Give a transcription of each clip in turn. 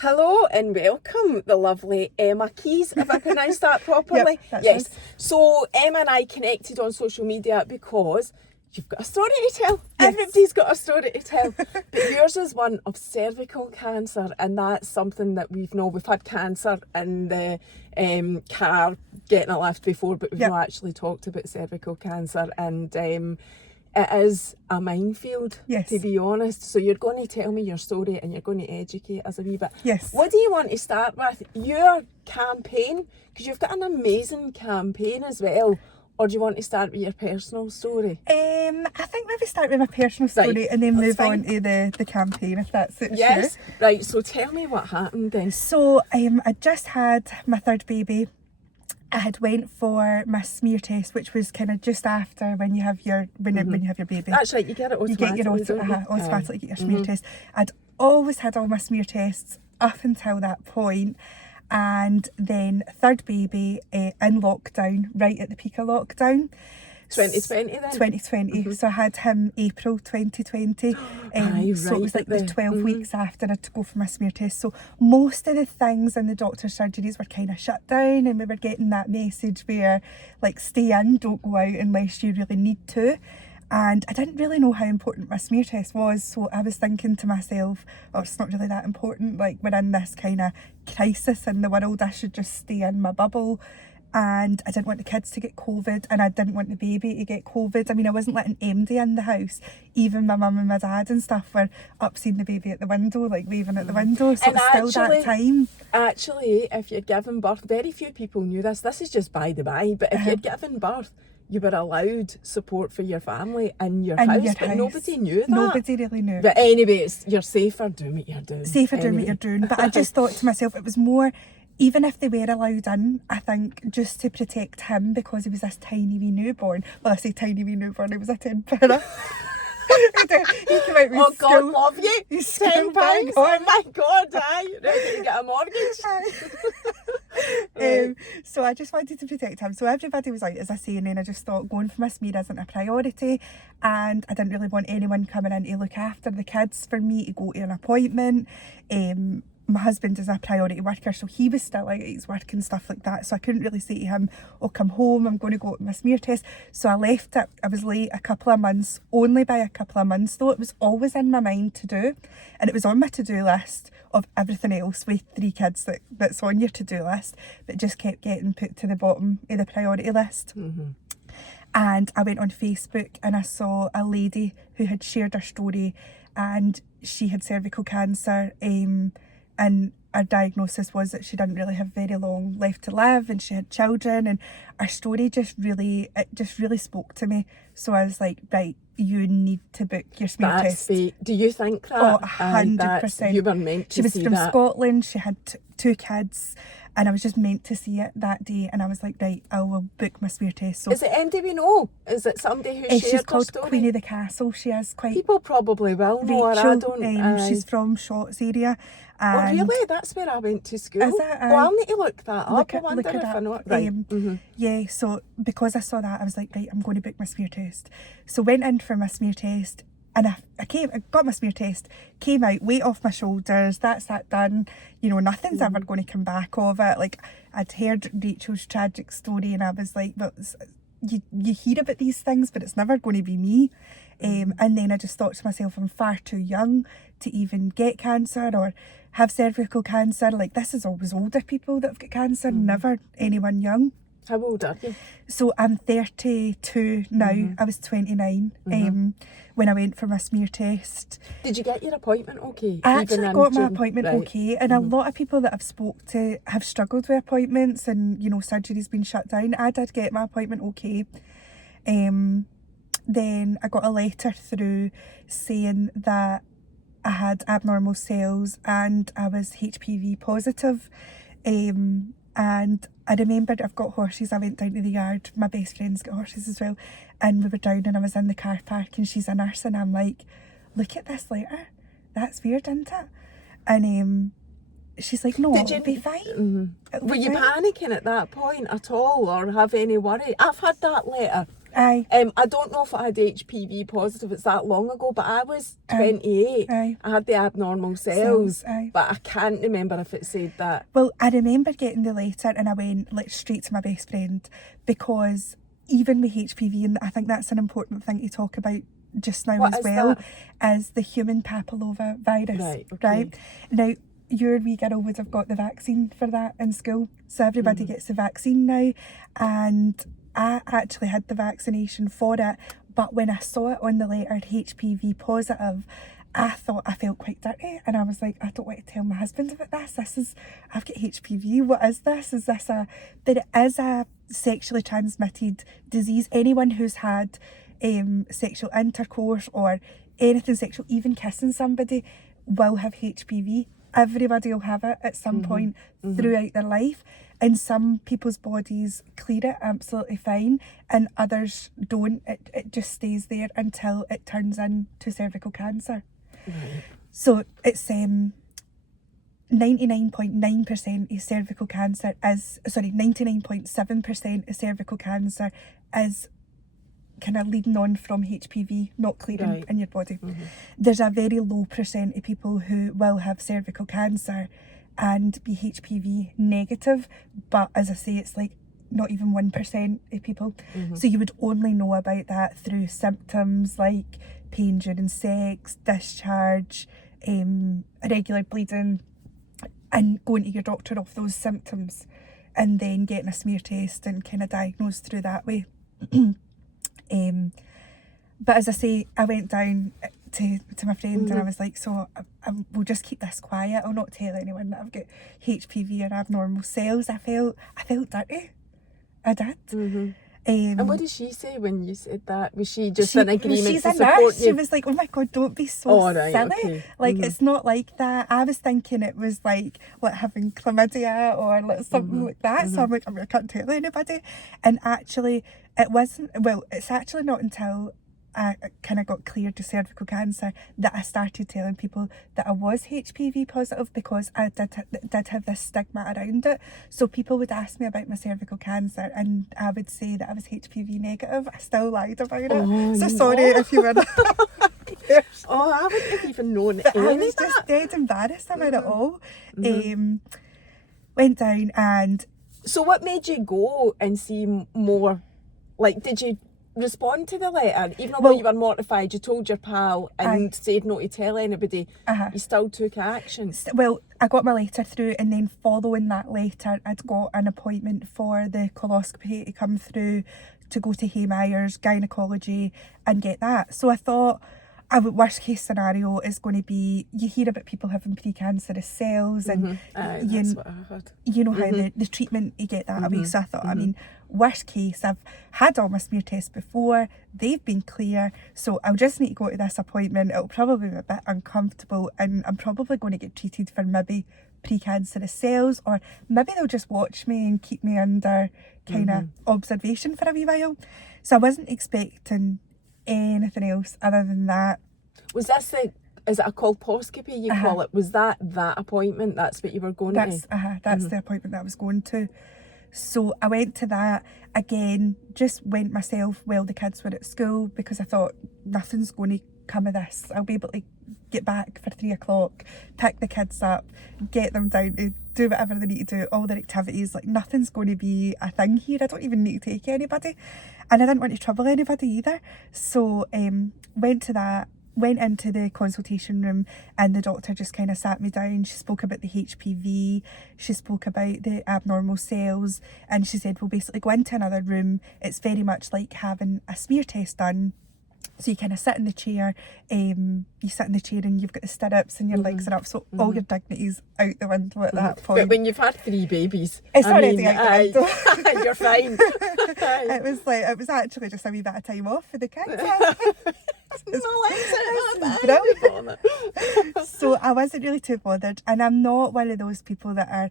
Hello and welcome, the lovely Emma Keys, if I pronounced that properly. Yep, yes. Us. So Emma and I connected on social media because you've got a story to tell. Yes. Everybody's got a story to tell. But yours is one of cervical cancer, and that's something that we've had cancer in the car getting a lift before, but we've not actually talked about cervical cancer, and it is a minefield, Yes. to be honest. So you're going to tell me your story and you're going to educate us a wee bit. Yes. What do you want to start with? Your campaign? Because you've got an amazing campaign as well. Or do you want to start with your personal story? I think maybe start with my personal story and then move on to the campaign, if that suits you. Yes. Right, so tell me what happened then. So I just had my third baby. I had went for my smear test, which was kind of just after when you have your when you have your baby. That's right, you get it automatically. You get your automatically get your smear test. I'd always had all my smear tests up until that point, and then third baby in lockdown, right at the peak of lockdown. 2020 then? 2020. So I had him April 2020. So it was like the 12 weeks after I had to go for my smear test. So most of the things in the doctor's surgeries were kind of shut down, and we were getting that message where, like, stay in, don't go out unless you really need to. And I didn't really know how important my smear test was, so I was thinking to myself, oh, it's not really that important, like, we're in this kind of crisis in the world, I should just stay in my bubble. And I didn't want the kids to get COVID, and I didn't want the baby to get COVID. I mean, I wasn't letting MD in the house. Even my mum and my dad and stuff were up seeing the baby at the window, like waving at the window. So it's still that time. Actually, if you're giving birth, very few people knew this. This is just by the by, but if you're giving birth, you were allowed support for your family in your house, but nobody knew that. Nobody really knew. But anyway, you're safer doing what you're doing. Doing what you're doing. But I just thought to myself, it was more, even if they were allowed in, I think just to protect him, because he was this tiny wee newborn. Well, I say tiny wee newborn, he was a £10. He came out with oh school. God, love you. He's £10. Oh my God, aye. Ready to get a mortgage. So I just wanted to protect him. So everybody was out, as I say, and then I just thought going for my smear isn't a priority, and I didn't really want anyone coming in to look after the kids for me to go to an appointment. My husband is a priority worker, so he was still out at his work and stuff like that, so I couldn't really say to him, oh, come home, I'm going to go to my smear test. So I left it. I was late a couple of months, only by a couple of months though. It was always in my mind to do, and it was on my to-do list of everything else with 3 kids that's on your to-do list, but just kept getting put to the bottom of the priority list. And I went on Facebook and I saw a lady who had shared her story, and she had cervical cancer, and her diagnosis was that she didn't really have very long left to live, and she had children, and her story just really spoke to me. So I was like, right, you need to book your smear test. Do you think that? Oh, 100%. You were meant to see that. She was from Scotland, she had 2 kids, and I was just meant to see it that day, and I was like, right, I will book my smear test. So is it anybody we know? Is it somebody who shared she's called her story? Queen of the Castle. She is quite... People probably will know her, I don't... she's from Shotts area. Oh really? That's where I went to school. Is it? Well, I'll need to look that up. I wonder if I know it. Right. Yeah, so because I saw that, I was like, right, I'm going to book my smear test. So went in for my smear test, and I got my smear test, came out, weight off my shoulders, that's that done. You know, nothing's ever going to come back of it. Like, I'd heard Rachel's tragic story, and I was like, well, you hear about these things, but it's never going to be me. And then I just thought to myself, I'm far too young to even get cancer or have cervical cancer. Like, this is always older people that have got cancer, never anyone young. How old are you? So I'm 32 now. I was 29 when I went for my smear test. Did you get your appointment okay? I actually got my appointment okay, and a lot of people that I've spoke to have struggled with appointments, and, you know, surgery's been shut down. I did get my appointment okay. Then I got a letter through saying that I had abnormal cells and I was HPV positive. And I remembered I've got horses. I went down to the yard. My best friend's got horses as well. And we were down, and I was in the car park, and she's a nurse, and I'm like, look at this letter. That's weird, isn't it? And she's like, no, it'll be fine. Were you panicking at that point at all, or have any worry? I've had that letter Aye. I don't know if I had HPV positive, it's that long ago, but I was 28. Aye. I had the abnormal cells, Aye. but I can't remember if it said that. Well, I remember getting the letter and I went like straight to my best friend, because even with HPV, and I think that's an important thing to talk about just now What as is well, that? as the human papilloma virus. Right, okay. Right? Now, your wee girl would have got the vaccine for that in school. So everybody gets the vaccine now. And I actually had the vaccination for it. But when I saw it on the letter HPV positive, I thought I felt quite dirty. And I was like, I don't want to tell my husband about this. I've got HPV. What is this? Is this that it is a sexually transmitted disease? Anyone who's had sexual intercourse or anything sexual, even kissing somebody, will have HPV. Everybody will have it at some point throughout their life, and some people's bodies clear it absolutely fine and others don't. It just stays there until it turns into cervical cancer. Right. So it's 99.9% of cervical cancer is, 99.7% of cervical cancer is kind of leading on from HPV not clearing in your body. There's a very low percent of people who will have cervical cancer and be HPV negative, but as I say, it's like not even 1% of people. So you would only know about that through symptoms like pain during sex, discharge, irregular bleeding, and going to your doctor off those symptoms, and then getting a smear test and kind of diagnosed through that way. But as I say, I went down to my friend and I was like, so we'll just keep this quiet. I'll not tell anyone that I've got HPV or abnormal cells. I felt dirty. I did. And what did she say when you said that? Was she just in agreement she's to a support nurse. you? She was like, oh my God, don't be so silly. Okay. Like, it's not like that. I was thinking it was like having chlamydia or like something like that. So I'm like, I can't tell anybody. And actually, it wasn't, well, it's actually not until I kind of got cleared to cervical cancer that I started telling people that I was HPV positive, because I did have this stigma around it. So people would ask me about my cervical cancer and I would say that I was HPV negative. I still lied about it. So sorry if you were Oh, I wouldn't have even known I any was of that. just dead embarrassed about it all. Went down and... So what made you go and see more? Like, did you respond to the letter? Even though you were mortified, you told your pal and said not to tell anybody, you still took action. Well, I got my letter through, and then following that letter, I'd got an appointment for the coloscopy to come through to go to Haymeyer's gynecology and get that. So I thought, worst case scenario is going to be, you hear about people having precancerous cells and that's what I heard. you know how the treatment, you get that away. So I thought, I mean, worst case, I've had all my smear tests before, they've been clear, so I'll just need to go to this appointment. It'll probably be a bit uncomfortable and I'm probably going to get treated for maybe precancerous cells, or maybe they'll just watch me and keep me under kind of observation for a wee while. So I wasn't expecting anything else other than that. Was this is it a colposcopy you call it? Was that appointment? That's what you were going to? That's the appointment that I was going to. So I went to that again, just went myself while the kids were at school, because I thought nothing's going to come of this. I'll be able to get back for 3 o'clock, pick the kids up, get them down to do whatever they need to do, all their activities. Like, nothing's going to be a thing here. I don't even need to take anybody, and I didn't want to trouble anybody either. So went to that, went into the consultation room, and the doctor just kind of sat me down. She spoke about the HPV, she spoke about the abnormal cells, and she said, we'll basically go into another room. It's very much like having a smear test done. So you kind of sit in the chair, and you've got the stirrups and your legs are up, so all your dignity's out the window at that point. But when you've had 3 babies, it's already out the window. You're fine. It was actually just a wee bit of time off for the kids. Brilliant. So I wasn't really too bothered, and I'm not one of those people that are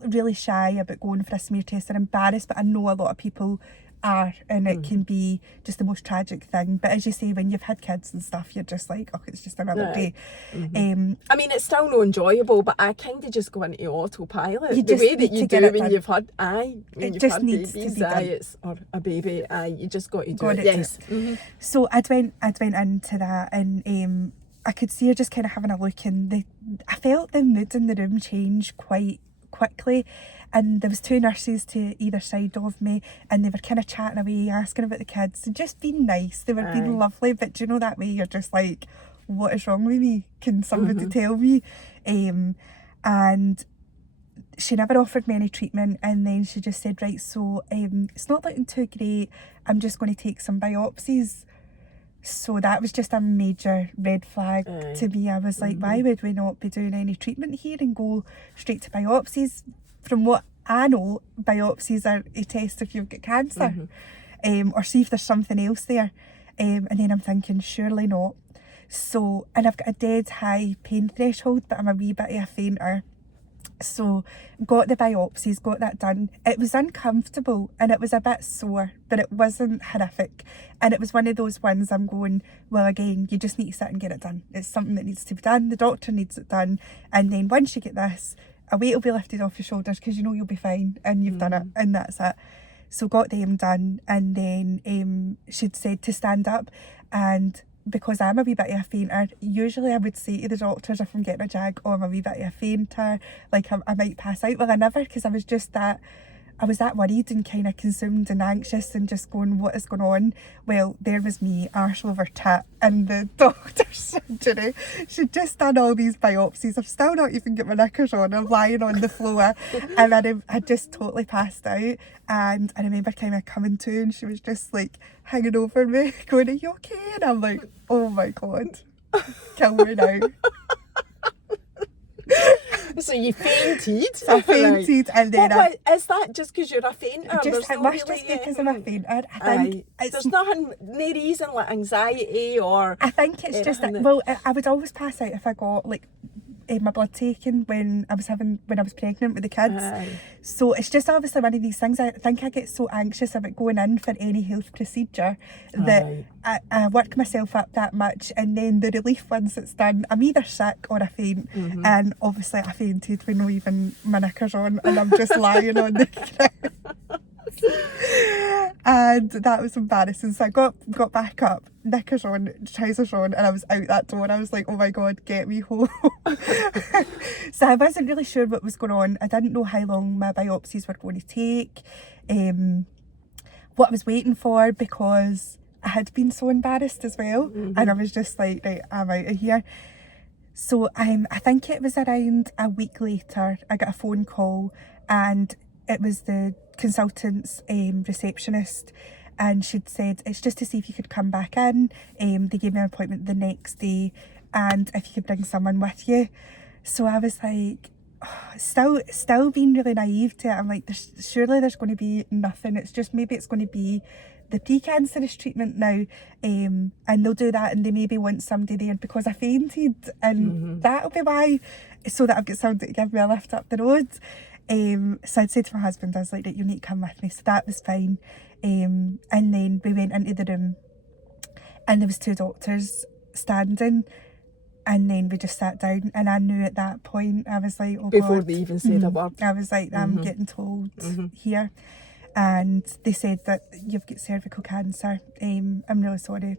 really shy about going for a smear test or embarrassed, but I know a lot of people are, and it can be just the most tragic thing. But as you say, when you've had kids and stuff, you're just like, oh, it's just another day. I mean, it's still no enjoyable, but I kind of just go into autopilot. You The just way that need you to get do it when done. you've had, It just needs to babies, be done. or a baby, you just got to do Got it. it Yes. So I'd went into that, and I could see her just kind of having a look, and I felt the mood in the room change quite quickly. And there was 2 nurses to either side of me, and they were kind of chatting away, asking about the kids, and just being nice. They were being lovely, but do you know that way you're just like, what is wrong with me? Can somebody tell me? And she never offered me any treatment, and then she just said, right, so it's not looking too great, I'm just going to take some biopsies. So that was just a major red flag to me. I was like, why would we not be doing any treatment here and go straight to biopsies? From what I know, biopsies are a test if you've got cancer, or see if there's something else there. And then I'm thinking, surely not. So, and I've got a dead high pain threshold, but I'm a wee bit of a fainter. So got the biopsies, got that done. It was uncomfortable and it was a bit sore, but it wasn't horrific. And it was one of those ones I'm going, well, again, you just need to sit and get it done. It's something that needs to be done. The doctor needs it done. And then once you get this, a weight will be lifted off your shoulders because you know you'll be fine and you've done it, and that's it. So got them done, and then she'd said to stand up, and because I'm a wee bit of a fainter, usually I would say to the doctors if I'm getting a jag, oh, I'm a wee bit of a fainter, like I might pass out. Well, I never, because I was that worried and kind of consumed and anxious and just going, what is going on? Well, there was me, arse over tit, in the doctor's surgery. She'd just done all these biopsies. I've still not even got my knickers on. I'm lying on the floor, and I just totally passed out. And I remember kind of coming to, and she was just like hanging over me, going, are you okay? And I'm like, oh my God, kill me now. So you fainted. So I fainted, and then is that just because you're a fainter? it must just be because I'm a fainter. I think there's nothing, no reason like anxiety or. I think it's just that. Well, I would always pass out if I got like my blood taken when I was pregnant with the kids. So it's just obviously one of these things. I think I get so anxious about going in for any health procedure that I work myself up that much, and then the relief once it's done, I'm either sick or I faint. And obviously I fainted with no even my knickers on, and I'm just lying on the ground. And that was embarrassing. So I got back up, knickers on, trousers on, and I was out that door. And I was like, oh my God, get me home. So I wasn't really sure what was going on. I didn't know how long my biopsies were going to take, what I was waiting for, because I had been so embarrassed as well. And I was just like, right, I'm out of here. So I think it was around a week later, I got a phone call, and it was the consultant's receptionist, and she'd said, it's just to see if you could come back in. They gave me an appointment the next day, and if you could bring someone with you. So I was like, still being really naive to it. I'm like, surely there's going to be nothing. It's just, maybe it's going to be the pre-cancerous treatment now, and they'll do that, and they maybe want somebody there because I fainted, and that'll be why, so that I've got somebody to give me a lift up the road. So I'd said to my husband, I was like, you need to come with me. So that was fine. And then we went into the room, and there was 2 doctors standing, and then we just sat down, and I knew at that point, I was like, oh Before God. they even said a word. I was like, I'm getting told here. And they said that you've got cervical cancer. I'm really sorry.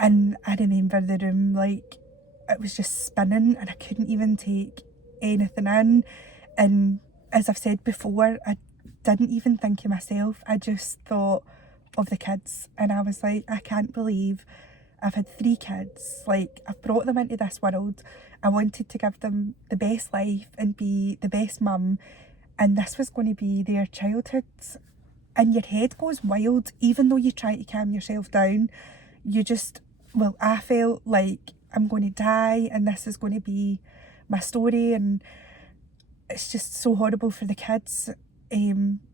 And I remember the room, like, it was just spinning, and I couldn't even take anything in. And as I've said before, I didn't even think of myself. I just thought of the kids, and I was like, I can't believe I've had 3 kids. Like, I've brought them into this world. I wanted to give them the best life and be the best mum, and this was going to be their childhood. And your head goes wild, even though you try to calm yourself down. You just, well, I felt like I'm going to die, and this is going to be my story, and it's just so horrible for the kids.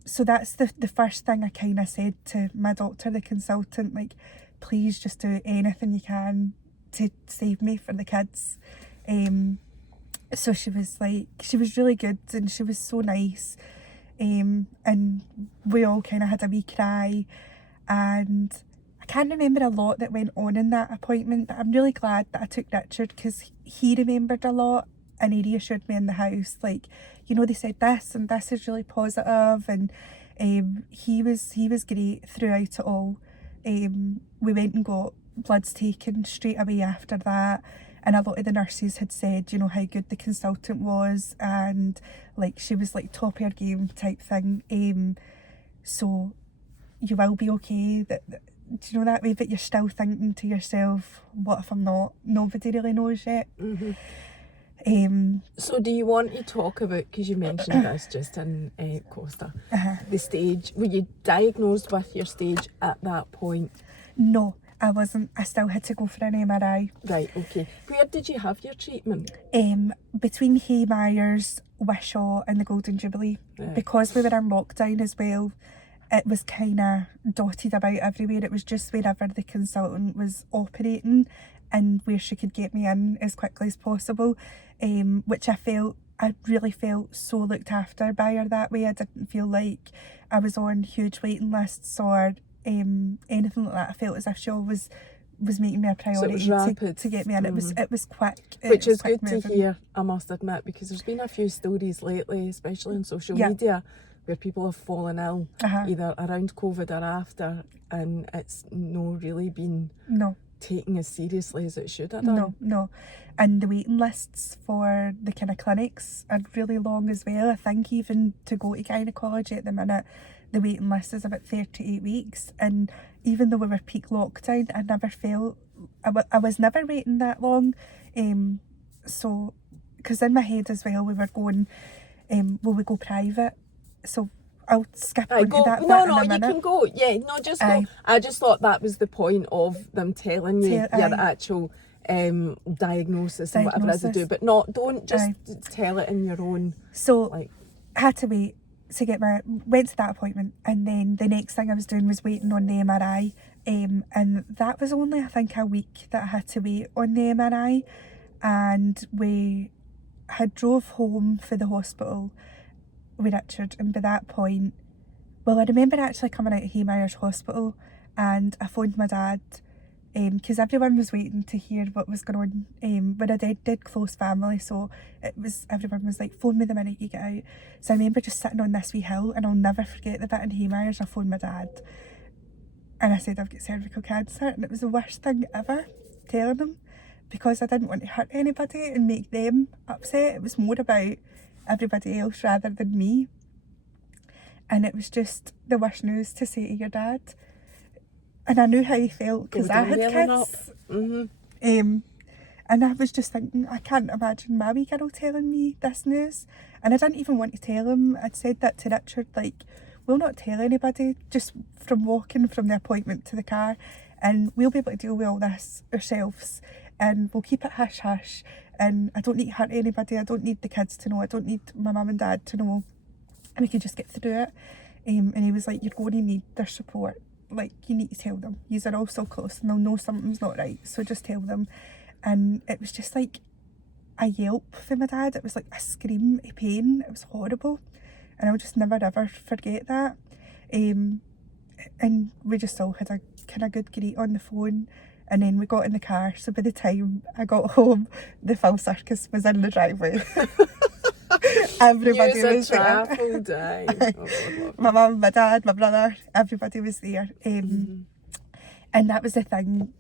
So that's the first thing I kind of said to my doctor, the consultant, like, please just do anything you can to save me for the kids. So she was really good, and she was so nice. And we all kind of had a wee cry, and I can't remember a lot that went on in that appointment, but I'm really glad that I took Richard because he remembered a lot and he reassured me in the house, like, you know, they said this and this is really positive, and he was great throughout it all. We went and got bloods taken straight away after that, and a lot of the nurses had said, you know, how good the consultant was, and like she was like top of her game type thing. So you will be okay. Do you know that way? But you're still thinking to yourself, what if I'm not? Nobody really knows yet. So do you want to talk about, because you mentioned this just in Costa, the stage, were you diagnosed with your stage at that point? No, I wasn't. I still had to go for an MRI. Right, okay. Where did you have your treatment? Between Haymyres, Wishaw and the Golden Jubilee. Right. Because we were in lockdown as well, it was kind of dotted about everywhere. It was just wherever the consultant was operating and where she could get me in as quickly as possible, which I really felt so looked after by her that way. I didn't feel like I was on huge waiting lists or anything like that. I felt as if she always was making me a priority to get me in. It was quick. Which is good to hear, I must admit, because there's been a few stories lately, especially on social media, where people have fallen ill either around COVID or after, and it's not really been taken as seriously as it should have done. No. And the waiting lists for the kind of clinics are really long as well. I think even to go to gynecology at the minute, the waiting list is about 38 weeks. And even though we were peak lockdown, I never felt, I was never waiting that long. So, because in my head as well, we were going, will we go private? So I'll skip on to that bit in a minute. You can go. Yeah, no, just go. I just thought that was the point of them telling you your actual diagnosis and whatever it is to do, but don't just tell it in your own. So I had to wait to went to that appointment, and then the next thing I was doing was waiting on the MRI, and that was only I think a week that I had to wait on the MRI, and we had drove home for the hospital with Richard, and by that point, well, I remember actually coming out of Haymyres Hospital and I phoned my dad because everyone was waiting to hear what was going on. We're a dead close family, so everyone was like, phone me the minute you get out. So I remember just sitting on this wee hill, and I'll never forget the bit in Haymyres. I phoned my dad and I said I've got cervical cancer, and it was the worst thing ever telling him, because I didn't want to hurt anybody and make them upset. It was more about everybody else rather than me, and it was just the worst news to say to your dad. And I knew how he felt because I had kids. And I was just thinking, I can't imagine my wee girl telling me this news. And I didn't even want to tell him. I'd said that to Richard, like, we'll not tell anybody, just from walking from the appointment to the car, and we'll be able to deal with all this ourselves, and we'll keep it hush hush, and I don't need to hurt anybody, I don't need the kids to know, I don't need my mum and dad to know, and we can just get through it. And he was like, you're going to need their support, like, you need to tell them, yous are all so close and they'll know something's not right, so just tell them. And it was just like a yelp for my dad. It was like a scream of pain. It was horrible, and I'll just never ever forget that. And we just all had a kind of good greet on the phone, and then we got in the car. So by the time I got home, the full circus was in the driveway. Everybody was there. My mum, my dad, my brother, everybody was there. And that was the thing,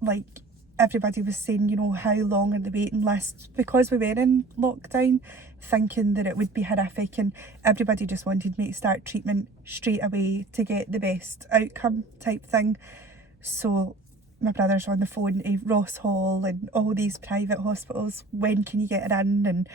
like, everybody was saying, you know, how long are the waiting lists? Because we were in lockdown, thinking that it would be horrific, and everybody just wanted me to start treatment straight away to get the best outcome type thing. So my brother's on the phone to Ross Hall and all these private hospitals, when can you get her in? And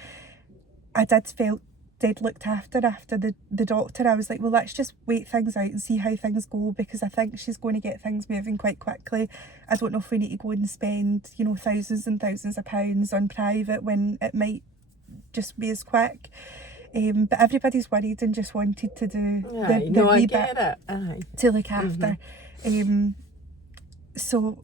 I did felt dead looked after the doctor. I was like, well, let's just wait things out and see how things go, because I think she's going to get things moving quite quickly. I don't know if we need to go and spend, you know, thousands and thousands of pounds on private when it might just be as quick. But everybody's worried and just wanted to do the wee bit to look after. So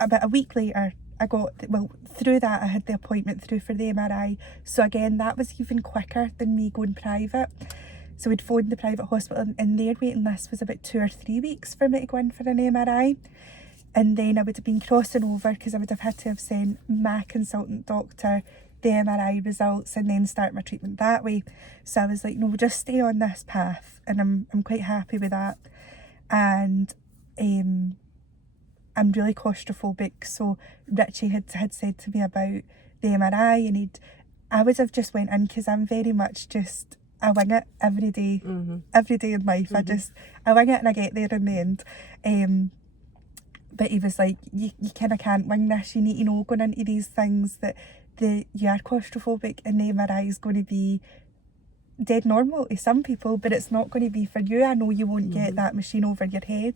about a week later, I got, well, through that I had the appointment through for the MRI. So again, that was even quicker than me going private. So we'd phoned the private hospital and their waiting list was about 2 or 3 weeks for me to go in for an MRI. And then I would have been crossing over because I would have had to have sent my consultant doctor the MRI results and then start my treatment that way. So I was like, no, we'll just stay on this path, and I'm quite happy with that. And I'm really claustrophobic, so Richie had said to me about the MRI, and I would have just went in because I'm very much just, I wing it every day, every day in life. I wing it and I get there in the end. But he was like, you kind of can't wing this. You need to know going into these things that you are claustrophobic, and the MRI is going to be dead normal to some people, but it's not going to be for you. I know you won't get that machine over your head.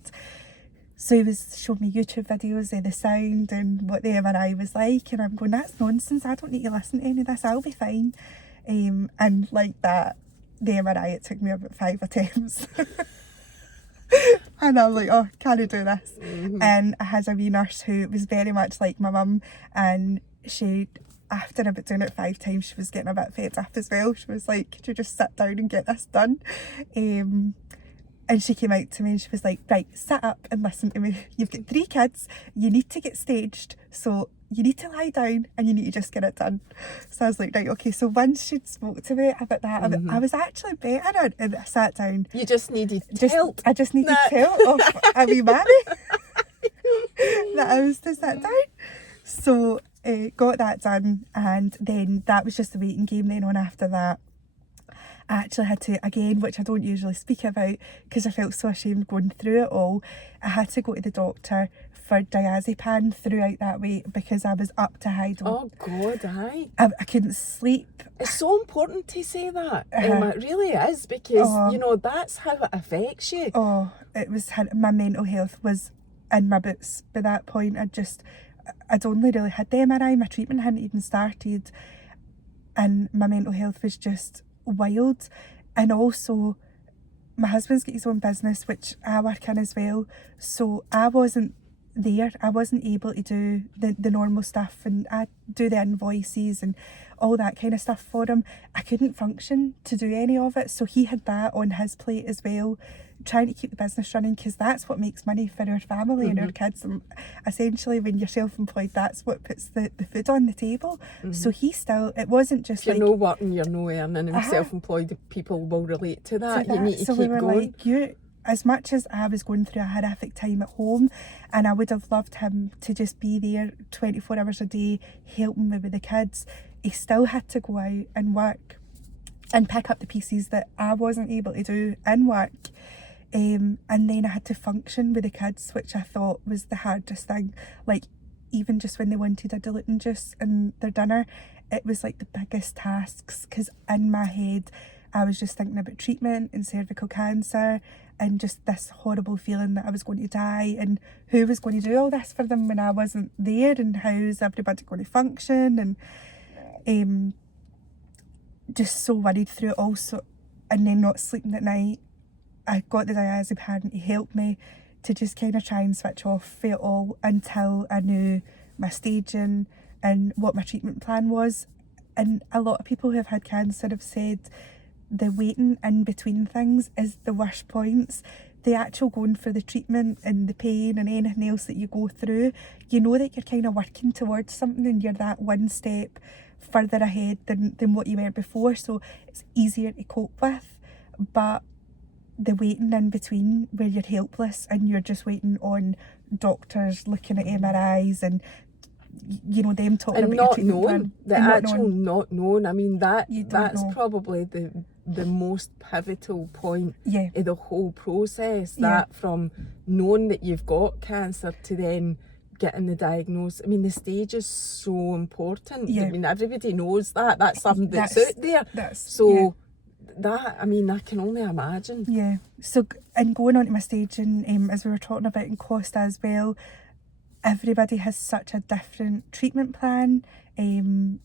So he was showing me YouTube videos of the sound and what the MRI was like, and I'm going, that's nonsense. I don't need to listen to any of this. I'll be fine. And like that, the MRI, it took me about 5 attempts. And I'm like, oh, can I do this? And I had a wee nurse who was very much like my mum, and she, after about doing it 5 times, she was getting a bit fed up as well. She was like, could you just sit down and get this done? And she came out to me and she was like, right, sit up and listen to me. You've got 3 kids, you need to get staged, so you need to lie down and you need to just get it done. So I was like, right, okay. So once she'd spoke to me about that, I was actually better, and I sat down. You just needed tilt. I just needed tilt off a wee mammy that I was to sit down. So got that done, and then that was just the waiting game then on after that. I actually had to, again, which I don't usually speak about because I felt so ashamed going through it all, I had to go to the doctor for diazepam throughout that wait because I was up to high dose. Oh God, aye. I couldn't sleep. It's so important to say that, Emma. It really is, because, you know, that's how it affects you. Oh, it was, my mental health was in my boots by that point. I'd only really had the MRI, my treatment hadn't even started, and my mental health was just wild. And also my husband's got his own business which I work in as well, so I wasn't there. I wasn't able to do the normal stuff, and I do the invoices and all that kind of stuff for him. I couldn't function to do any of it, so he had that on his plate as well, trying to keep the business running, because that's what makes money for our family and our kids. And essentially when you're self-employed, that's what puts the food on the table. So he still, it wasn't just if like, you're no working, you're no earning, and self-employed people will relate to that. You need to so keep we were going. like, as much as I was going through a horrific time at home, and I would have loved him to just be there 24 hours a day helping me with the kids, he still had to go out and work and pick up the pieces that I wasn't able to do in work. And then I had to function with the kids, which I thought was the hardest thing. Like, even just when they wanted a diluting juice and their dinner, it was like the biggest tasks, because in my head I was just thinking about treatment and cervical cancer and just this horrible feeling that I was going to die, and who was going to do all this for them when I wasn't there, and how's everybody going to function, and just so worried through it also. And then not sleeping at night, I got the diazepam to help me to just kind of try and switch off it all until I knew my staging and what my treatment plan was. And a lot of people who have had cancer have said the waiting in between things is the worst points. The actual going for the treatment and the pain and anything else that you go through, you know that you're kind of working towards something and you're that one step further ahead than what you were before, so it's easier to cope with. But the waiting in between, where you're helpless and you're just waiting on doctors looking at MRIs and, you know, them talking and about not your treatment knowing, plan. not knowing. I mean, that's know. probably the most pivotal point of the whole process. That from knowing that you've got cancer to then getting the diagnosis. I mean, the stage is so important. I mean, everybody knows that. That's something that's out there. That, I mean, I can only imagine. Yeah. So, and going on to my staging, as we were talking about in Costa as well, everybody has such a different treatment plan. Even,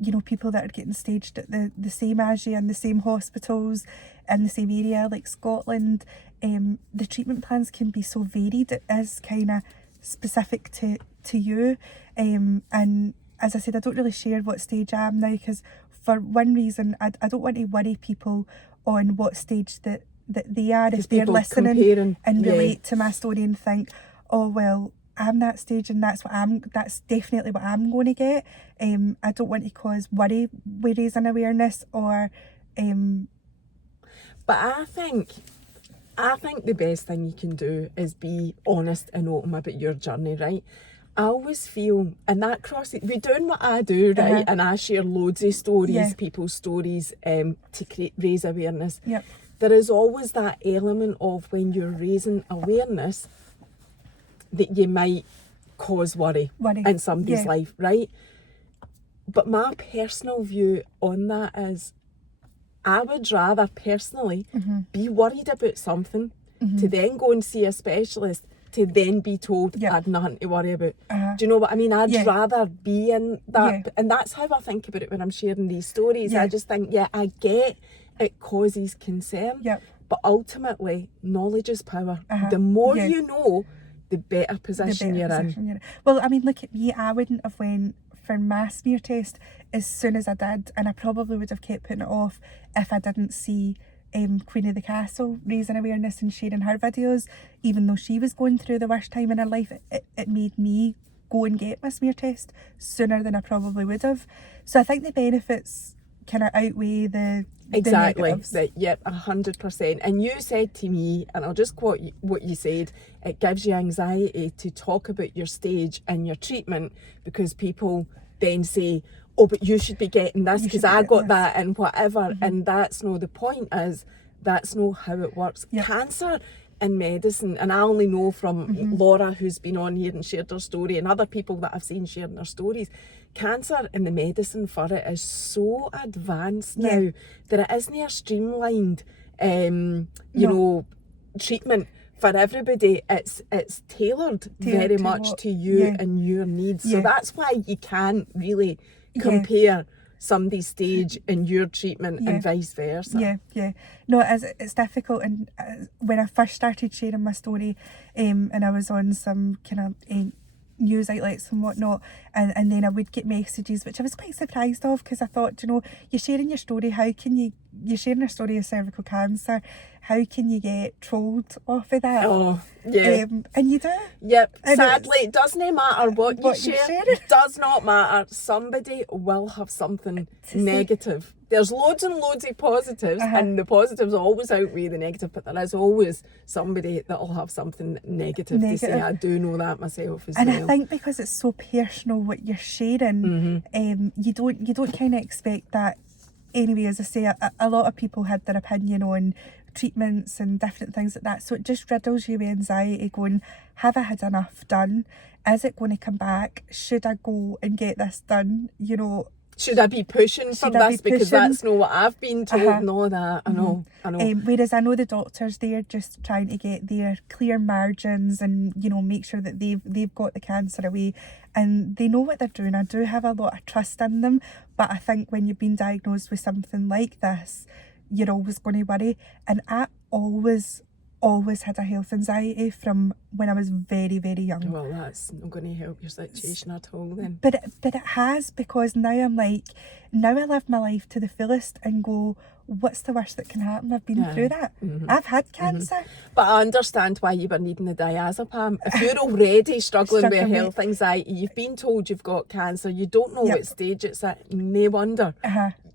you know, people that are getting staged at the same as you in the same hospitals in the same area, like Scotland, the treatment plans can be so varied. It is kind of specific to you. And as I said, I don't really share what stage I am now, because for one reason, I don't want to worry people on what stage that they are if they're listening comparing, and relate to my story and think, oh well, I'm that stage and that's definitely what I'm going to get. I don't want to cause worry with raising awareness or But I think the best thing you can do is be honest and open about your journey, right? I always feel, and that crosses, we're doing what I do, right? And I share loads of stories, people's stories, to raise awareness. Yep. There is always that element of when you're raising awareness that you might cause worry. In somebody's life, right? But my personal view on that is, I would rather personally be worried about something to then go and see a specialist to then be told I've nothing to worry about. Do you know what I mean? I'd rather be in that. And that's how I think about it when I'm sharing these stories. I just think, I get it causes concern. But ultimately, knowledge is power. The more you know, the better position you're in. Well, I mean, look at me. I wouldn't have went for my smear test as soon as I did, and I probably would have kept putting it off if I didn't see Queen of the Castle raising awareness and sharing her videos. Even though she was going through the worst time in her life, it made me go and get my smear test sooner than I probably would have. So I think the benefits kind of outweigh the negatives. 100%. And you said to me, and I'll just quote what you said, it gives you anxiety to talk about your stage and your treatment because people then say, oh, but you should be getting this because I got that and whatever. And that's no, the point is, that's not how it works. Cancer in medicine, and I only know from Laura, who's been on here and shared her story, and other people that I've seen sharing their stories, cancer and the medicine for it is so advanced now that it isn't a streamlined treatment for everybody. It's tailored very much to you and your needs. So that's why you can't really compare somebody's stage and your treatment and vice versa. No, it's difficult. And when I first started sharing my story, and I was on some kind of news outlets and whatnot, and then I would get messages which I was quite surprised of, because I thought, you're sharing your story, you're sharing a story of cervical cancer, how can you get trolled off of that? And you do. And sadly, it doesn't matter what you share. It does not matter. Somebody will have something negative. There's loads and loads of positives, and the positives always outweigh the negative, but there is always somebody that'll have something negative to say. I do know that myself as well. And I think because it's so personal what you're sharing, you don't kind of expect that. Anyway, as I say, a lot of people had their opinion on treatments and different things like that, so it just riddles you with anxiety, going, have I had enough done? Is it going to come back? Should I go and get this done? Should I be pushing for this? Because that's not what I've been told. No, that I know. Whereas I know the doctors, they're just trying to get their clear margins and make sure that they've got the cancer away, and they know what they're doing. I do have a lot of trust in them, but I think when you've been diagnosed with something like this, you're always going to worry. And I always had a health anxiety from when I was very, very young. Well, that's not going to help your situation at all then. But it has, because now I live my life to the fullest and go, what's the worst that can happen? I've been through that. I've had cancer. But I understand why you were needing the diazepam. If you're already struggling with health anxiety, you've been told you've got cancer, you don't know what stage it's at, no wonder.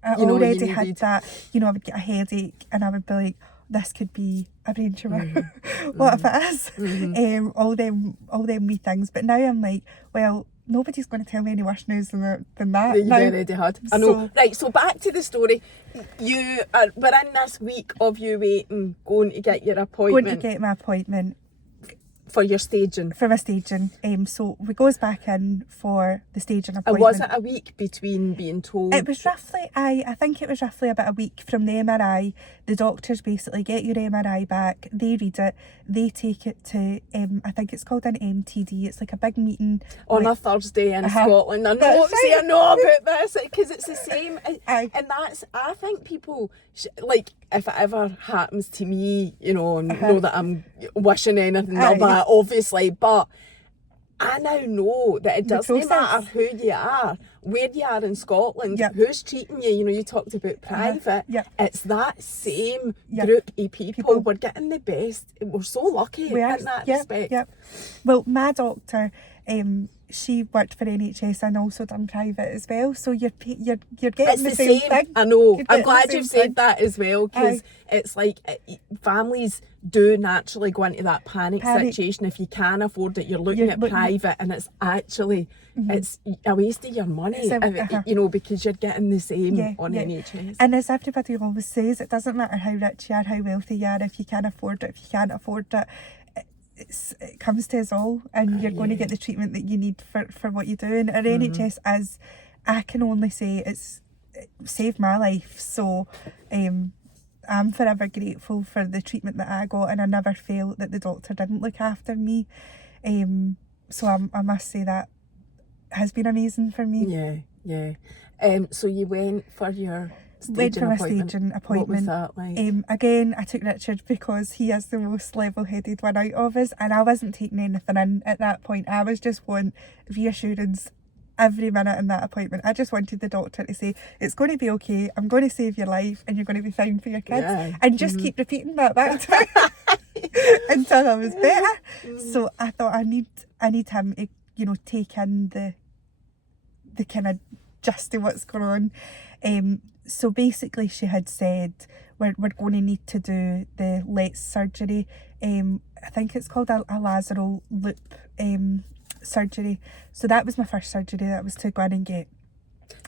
I already had that. I would get a headache and I would be like, this could be a brain tumour. What if it is? All them wee things. But now I'm like, well, nobody's going to tell me any worse news than that. That you've already had. I know. Right, so back to the story. We're in this week of you waiting, going to get your appointment. Going to get my appointment. For your staging. For my staging. So we goes back in for the staging appointment. Was it a week between being told? It was roughly, I think it was roughly about a week from the MRI. The doctors basically get your MRI back, they read it, they take it to, I think it's called an MTD. It's like a big meeting. On a Thursday in Scotland. I know about this, because it's the same. And that's, I think people, if it ever happens to me, know that I'm wishing anything of that, obviously, but I now know that it doesn't matter who you are. where you are in Scotland, Yep. who's treating you, you know, you talked about private, Yep. it's that same Yep. group of people. We're getting the best. We're so lucky in that respect. Yep. Well, my doctor, she worked for NHS and also done private as well, so you're getting It's the same thing. I know. You're I'm getting glad the you've same said thing. that as well, because it's like families do naturally go into that panic situation. If you can afford it, you're looking at private, and it's actually it's a waste of your money, you know, because you're getting the same on NHS. And as everybody always says, it doesn't matter how rich you are, how wealthy you are, if you can afford it, if you can't afford it, it comes to us all, and you're going to get the treatment that you need for what you're doing. Our NHS, as I can only say, it saved my life, so I'm forever grateful for the treatment that I got, and I never felt that the doctor didn't look after me. So I must say that has been amazing for me. So you went for your Staging appointment. What was that like? Again, I took Richard because he is the most level-headed one out of us, and I wasn't taking anything in at that point. I was just wanting reassurance every minute in that appointment. I just wanted the doctor to say, it's going to be okay, I'm going to save your life, and you're going to be fine for your kids. And just keep repeating that back to me until I was better. So I thought I need him to, you know, take in the kind of gist of what's going on. So basically she had said, we're going to need to do the LETS surgery. I think it's called a lateral loop surgery. So that was my first surgery that I was to go in and get.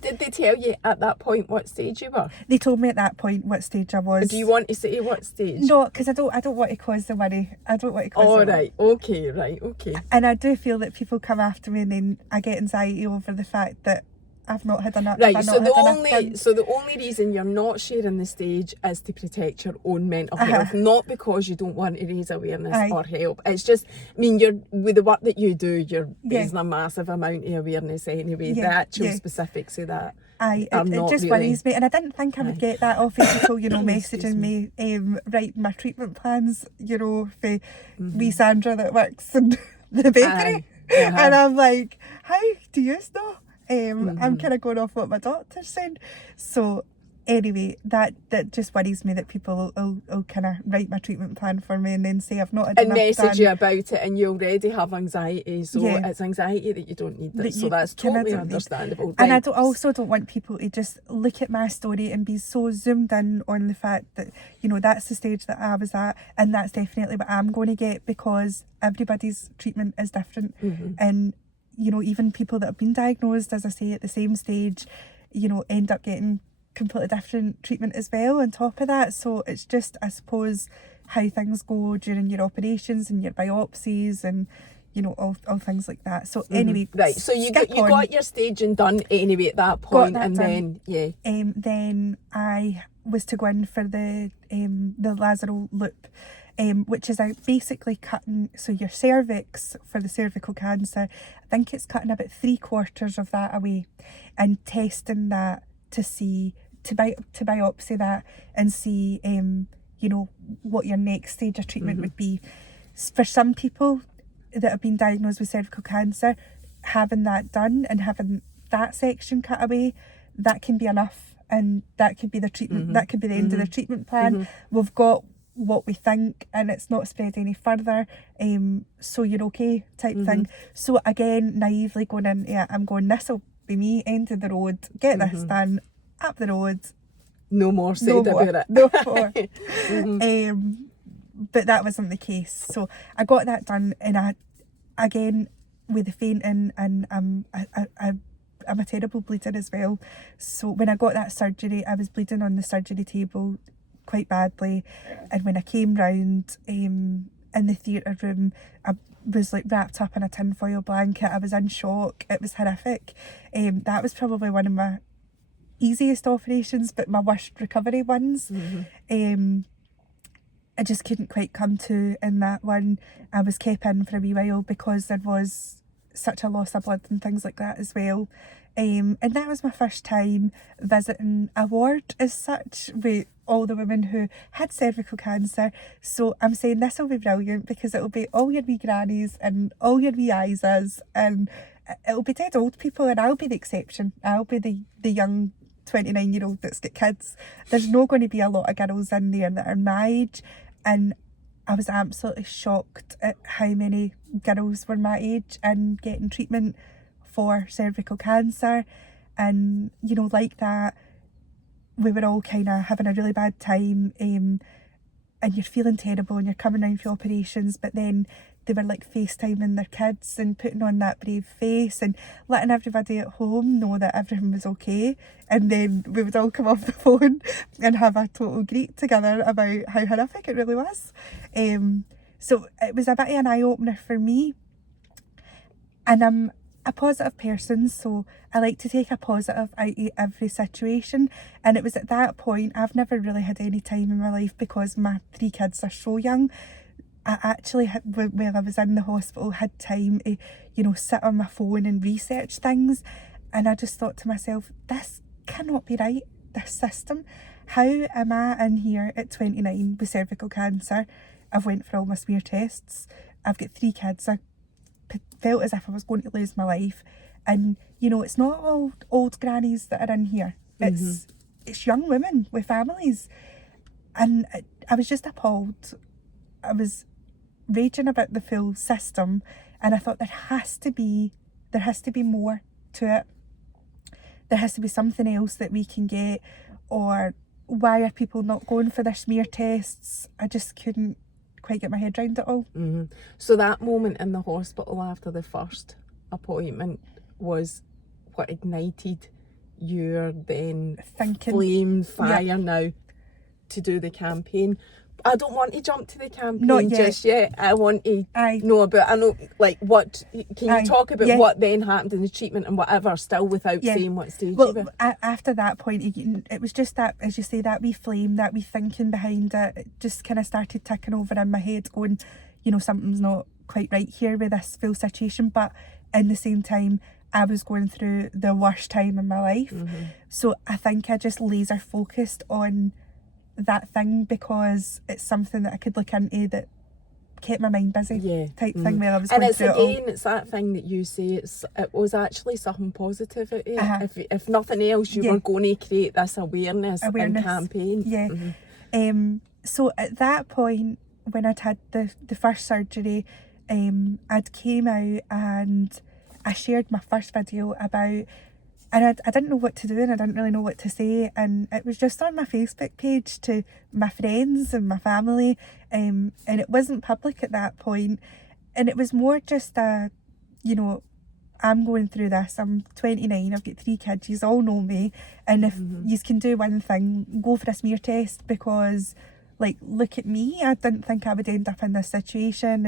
Did they tell you at that point what stage you were? They told me at that point what stage I was. Do you want to say what stage? No, because I don't want to cause the worry. I don't want to cause the worry. Right, okay. And I do feel that people come after me and then I get anxiety over the fact that I've not had enough. Right, so the only reason you're not sharing the stage is to protect your own mental health, not because you don't want to raise awareness or help. It's just, I mean, you're with the work that you do, you're raising a massive amount of awareness anyway. The actual specifics of that. It just worries me, and I didn't think I would get that off of people, you know, messaging me, writing my treatment plans, you know, for wee Sandra that works in the bakery, and I'm like, how do you know? I'm kind of going off what my doctor said. So anyway, that just worries me that people will kind of write my treatment plan for me and then say I've not had enough message done. You about it, and you already have anxiety, so it's anxiety that you don't need that. So that's totally understandable. And I also don't want people to just look at my story and be so zoomed in on the fact that, you know, that's the stage that I was at and that's definitely what I'm going to get, because everybody's treatment is different. And you know, even people that have been diagnosed, as I say, at the same stage, you know, end up getting completely different treatment as well on top of that. So it's just, I suppose, how things go during your operations and your biopsies and, you know, all things like that. So anyway, right, so you got your staging done anyway at that point, and done. then then I was to go in for the lateral loop. Which is basically cutting, so your cervix for the cervical cancer, I think it's cutting about 3/4 of that away and testing that to see, to biopsy that and see, you know, what your next stage of treatment would be. For some people that have been diagnosed with cervical cancer, having that done and having that section cut away, that can be enough, and that could be the treatment, that could be the end of the treatment plan. We've got what we think and it's not spread any further, so you're okay type thing. So again, naively going in, I'm going, this will be me, end of the road, get this done, up the road, no more said about it. No more. But that wasn't the case. So I got that done, and I, again, with the fainting, and I'm a terrible bleeder as well. So when I got that surgery, I was bleeding on the surgery table quite badly, and when I came round in the theatre room, I was like wrapped up in a tinfoil blanket. I was in shock. It was horrific. That was probably one of my easiest operations, but my worst recovery ones. I just couldn't quite come to in that one. I was kept in for a wee while because there was such a loss of blood and things like that as well. And that was my first time visiting a ward as such with all the women who had cervical cancer. So I'm saying this will be brilliant because it'll be all your wee grannies and all your wee Isas, and it'll be dead old people, and I'll be the exception. I'll be the young 29-year-old that's got kids. There's not going to be a lot of girls in there that are my age, and I was absolutely shocked at how many girls were my age and getting treatment for cervical cancer. And, you know, like that, we were all kind of having a really bad time, and you're feeling terrible and you're coming down for operations, but then they were like FaceTiming their kids and putting on that brave face and letting everybody at home know that everything was okay. And then we would all come off the phone and have a total greet together about how horrific it really was. So it was a bit of an eye-opener for me. And I'm a positive person, so I like to take a positive out of every situation. And it was at that point, I've never really had any time in my life because my 3 kids are so young. I actually, while I was in the hospital, had time to, you know, sit on my phone and research things. And I just thought to myself, this cannot be right, this system. How am I in here at 29 with cervical cancer? I've went for all my smear tests. I've got 3 kids. I felt as if I was going to lose my life. And, you know, it's not all old grannies that are in here. It's young women with families. And I was just appalled. I was raging about the full system, and I thought there has to be more to it. There has to be something else that we can get, or why are people not going for their smear tests? I just couldn't quite get my head around it all. So that moment in the hospital after the first appointment was what ignited your then fire now to do the campaign. I don't want to jump to the campaign just yet. I want to know about, what, can you talk about what then happened in the treatment and whatever, still without saying what stage you were? After that point, it was just that, as you say, that wee flame, that wee thinking behind it just kind of started ticking over in my head going, you know, something's not quite right here with this full situation. But in the same time, I was going through the worst time in my life. So I think I just laser focused on that thing because it's something that I could look into that kept my mind busy type thing while I was going through it all. It's that thing that you say, it was actually something positive out there. If nothing else, you were going to create this awareness. And campaign. So at that point, when I'd had the first surgery, I'd came out and I shared my first video about, and I didn't know what to do and I didn't really know what to say, and it was just on my Facebook page to my friends and my family, and it wasn't public at that point, and it was more just you know, I'm going through this, I'm 29, I've got 3 kids, you all know me, and if you can do one thing, go for a smear test, because like, look at me, I didn't think I would end up in this situation.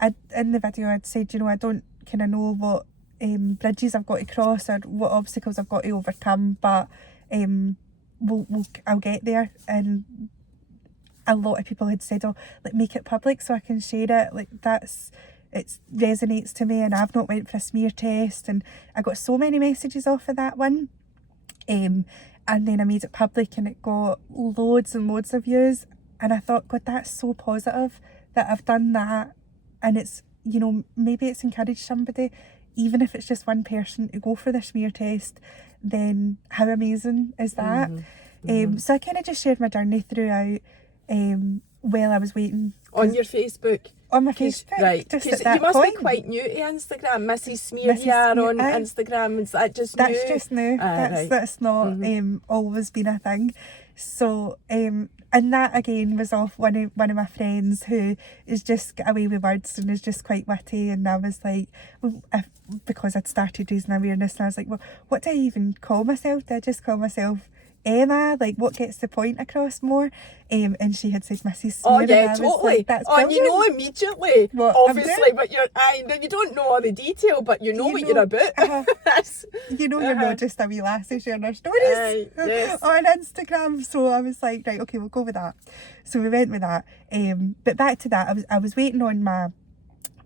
And in the video I'd said, you know, I don't kind of know what bridges I've got to cross or what obstacles I've got to overcome, but I'll get there. And a lot of people had said, oh, like, make it public so I can share it, like, it resonates to me, and I've not went for a smear test. And I got so many messages off of that one, and then I made it public and it got loads and loads of views, and I thought, God, that's so positive that I've done that. And it's, you know, maybe it's encouraged somebody, even if it's just one person, to go for their smear test. Then how amazing is that? So I kind of just shared my journey throughout while I was waiting. On your Facebook? On my Facebook, right? Just at that you must point. Be quite new to Instagram, Mrs. Smear here on Instagram. Is that just that's new? That's just new. That's not always been a thing. So and that again was off one of my friends who is just got away with words and is just quite witty, and I was like, because I'd started raising awareness, and I was like, well, what do I even call myself? Do I just call myself Emma? Like, what gets the point across more? And she had said Mrs. Smear. Oh yeah, totally. Like, that's brilliant. You know immediately, what, obviously, but you don't know all the detail, but you know what you're about. You know, you're not just a wee lassie sharing her stories on Instagram. So I was like, right, okay, we'll go with that. So we went with that. But back to that, I was waiting on my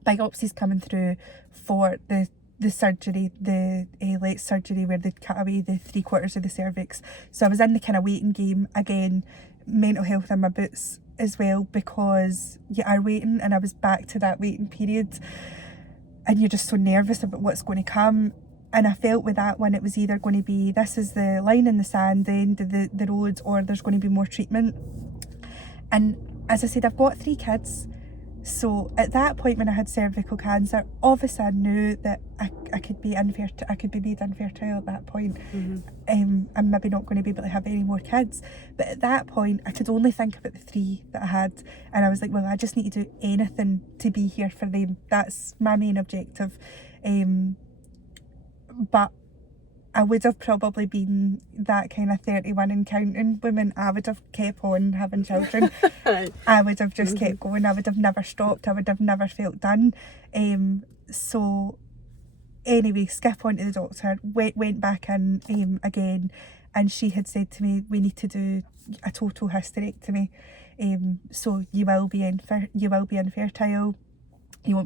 biopsies coming through for the surgery, the late surgery where they'd cut away the 3/4 of the cervix. So I was in the kind of waiting game again, mental health in my boots as well, because you are waiting, and I was back to that waiting period. and you're just so nervous about what's going to come. And I felt with that one, it was either going to be, this is the line in the sand, the end of the road, or there's going to be more treatment. And as I said, I've got 3 kids. So at that point when I had cervical cancer, obviously I knew that I could be made infertile at that point. I'm maybe not going to be able to have any more kids. But at that point, I could only think about the 3 that I had. And I was like, well, I just need to do anything to be here for them. That's my main objective. But I would have probably been that kind of 31 and counting woman. I would have kept on having children. I would have just kept going. I would have never stopped. I would have never felt done. So anyway, skip on to the doctor, went back in again, and she had said to me, we need to do a total hysterectomy. So you will be infertile. You won't be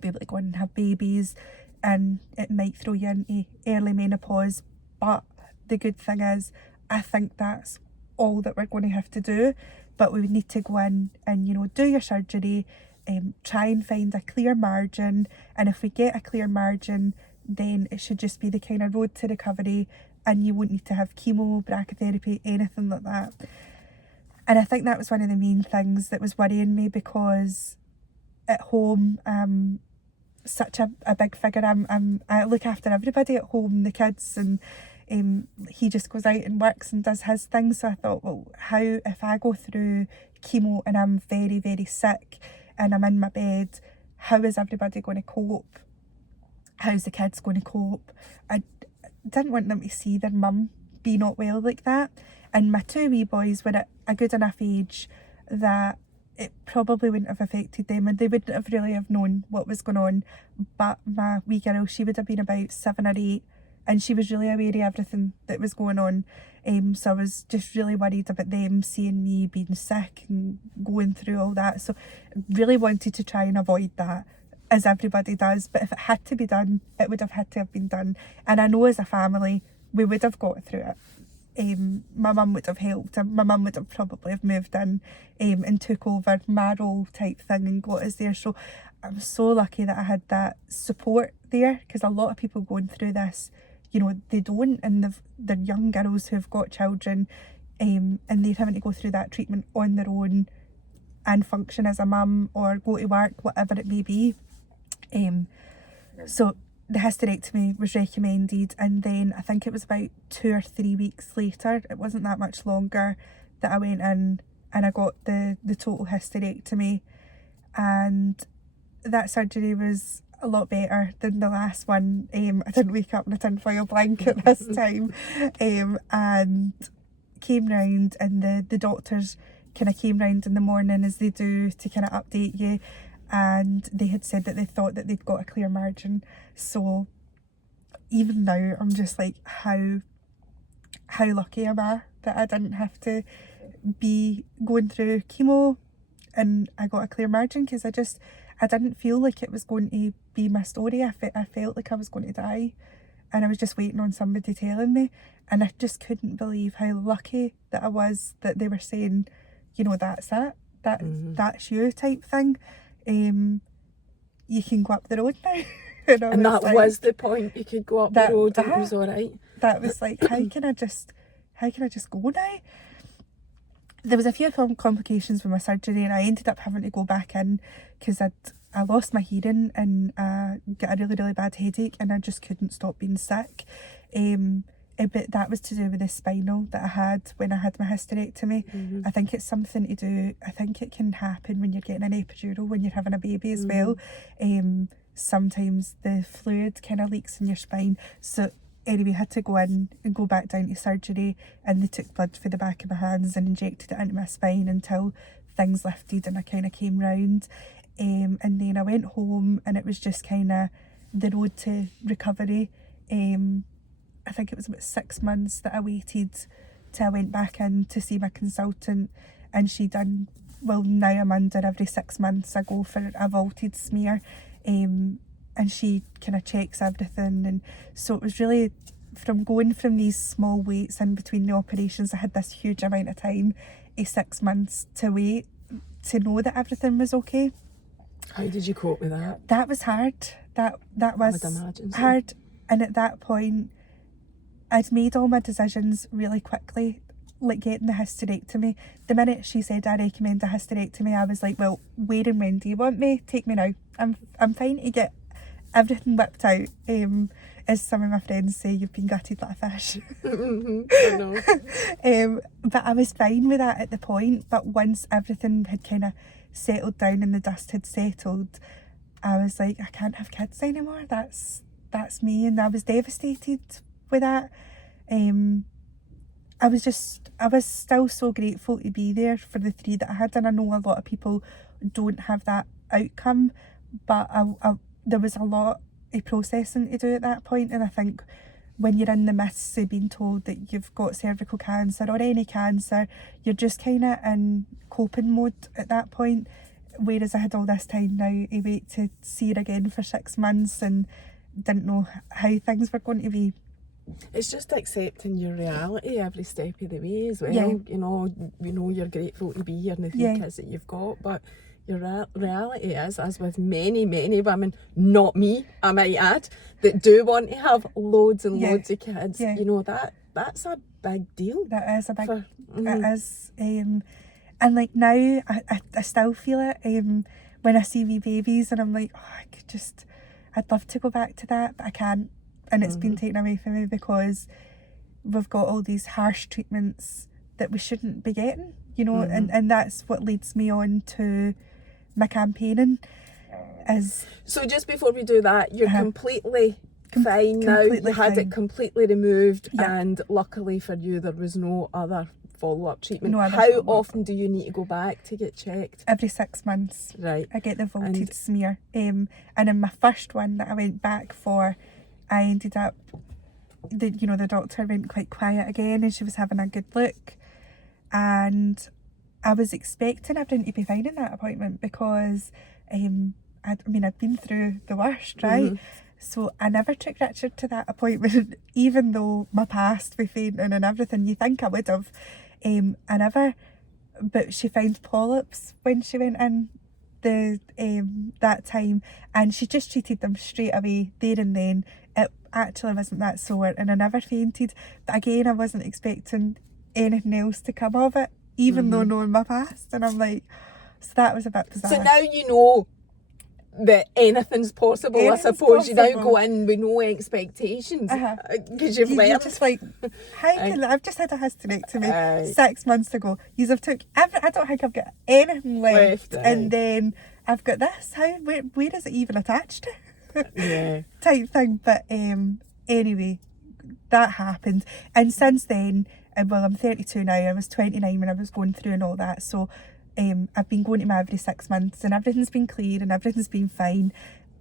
able to go and have babies, and it might throw you into early menopause. But the good thing is, I think that's all that we're going to have to do. But we would need to go in and, do your surgery, try and find a clear margin. And if we get a clear margin, then it should just be the kind of road to recovery, and you won't need to have chemo, brachytherapy, anything like that. And I think that was one of the main things that was worrying me, because at home, such a big figure. I look after everybody at home, the kids, and he just goes out and works and does his thing. So I thought, well, how if I go through chemo and I'm very, very sick and I'm in my bed, how is everybody going to cope? How's the kids going to cope? I didn't want them to see their mum be not well like that. And my 2 wee boys were at a good enough age that it probably wouldn't have affected them, and they wouldn't have really have known what was going on. But my wee girl, she would have been about 7 or 8, and she was really aware of everything that was going on. So I was just really worried about them seeing me being sick and going through all that. So really wanted to try and avoid that, as everybody does. But if it had to be done, it would have had to have been done. And I know as a family, we would have got through it. My mum would have helped. My mum would have probably have moved in and took over my role type thing and got us there. So I'm so lucky that I had that support there, because a lot of people going through this, they don't, and they're young girls who've got children, and they're having to go through that treatment on their own and function as a mum or go to work, whatever it may be. So the hysterectomy was recommended, and then I think it was about 2 or 3 weeks later, it wasn't that much longer, that I went in and I got the total hysterectomy. And that surgery was a lot better than the last one. I didn't wake up in a tinfoil blanket this time, and came round, and the doctors kind of came round in the morning, as they do, to kind of update you. And they had said that they thought that they'd got a clear margin. So even now, I'm just like, how lucky am I that I didn't have to be going through chemo and I got a clear margin, because I didn't feel like it was going to be my story. I felt like I was going to die, and I was just waiting on somebody telling me. And I just couldn't believe how lucky that I was, that they were saying, that's it, that's you type thing. You can go up the road now. And that was the point, you could go up the road and it was alright. That was like, how can I just go now? There was a few complications with my surgery, and I ended up having to go back in because I lost my hearing and got a really, really bad headache, and I just couldn't stop being sick. But that was to do with the spinal that I had when I had my hysterectomy. I think it's something to do, I think it can happen when you're getting an epidural, when you're having a baby as well. Sometimes the fluid kind of leaks in your spine. So anyway, I had to go in and go back down to surgery, and they took blood for the back of my hands and injected it into my spine until things lifted and I kind of came round. And then I went home, and it was just kind of the road to recovery. I think it was about 6 months that I waited till I went back in to see my consultant, and she done, well, now I'm under every 6 months I go for a vaulted smear, and she kind of checks everything. And so it was really, from going from these small waits in between the operations, I had this huge amount of time, 6 months to wait to know that everything was okay. How did you cope with that? That was hard. that I was would imagine so. hard. And at that point, I'd made all my decisions really quickly, like getting the hysterectomy. The minute she said I recommend a hysterectomy, I was like, well, where and when do you want me? Take me now. I'm fine to get everything whipped out. As some of my friends say, you've been gutted like a fish. I know. But I was fine with that at the point. But once everything had kind of settled down and the dust had settled, I was like, I can't have kids anymore. That's me, and I was devastated with that. I was still so grateful to be there for the 3 that I had, and I know a lot of people don't have that outcome, but there was a lot of processing to do at that point. And I think when you're in the midst of being told that you've got cervical cancer or any cancer, you're just kind of in coping mode at that point, whereas I had all this time now to wait to see her again for 6 months and didn't know how things were going to be. It's just accepting your reality every step of the way as well. Yeah. You know you're grateful to be here and the 3 Yeah. kids that you've got, but your reality is, as with many women, not me, I might add, that do want to have loads and Yeah. loads of kids. Yeah. You know, that's a big deal. That is a big, Mm-hmm. it is. And like now, I still feel it when I see wee babies, and I'm like, oh, I'd love to go back to that, but I can't. And it's been taken away from me because we've got all these harsh treatments that we shouldn't be getting, you know, and that's what leads me on to my campaigning. So just before we do that, you're completely fine now. completely You had fine. it completely removed, Yeah. and luckily for you, there was no other follow-up treatment. No other How follow-up. often do you need to go back to get checked? Every 6 months. Right. I get the voltage And- smear. And in my first one that I went back for, I ended up, the doctor went quite quiet again, and she was having a good look. And I was expecting everything to be fine in that appointment because, I'd been through the worst, right? So I never took Richard to that appointment, even though my past with fainting and everything, you think I would have. I never, but she found polyps when she went in that time, and she just treated them straight away there and then. It actually wasn't that sore, and I never fainted. But again, I wasn't expecting anything else to come of it, even though knowing my past. And I'm like, so that was a bit bizarre. So now you know that anything's possible. Anything's I suppose you now possible. go in with no expectations because you've You're learned. just like, how can I've just had a hysterectomy Aye. 6 months ago. You've took I don't think I've got anything left, Aye. and then I've got this. Where is it even attached to? Yeah. Type thing. But anyway, that happened, and since then, well, I'm 32 now. I was 29 when I was going through and all that. So I've been going to my every 6 months, and everything's been clear and everything's been fine.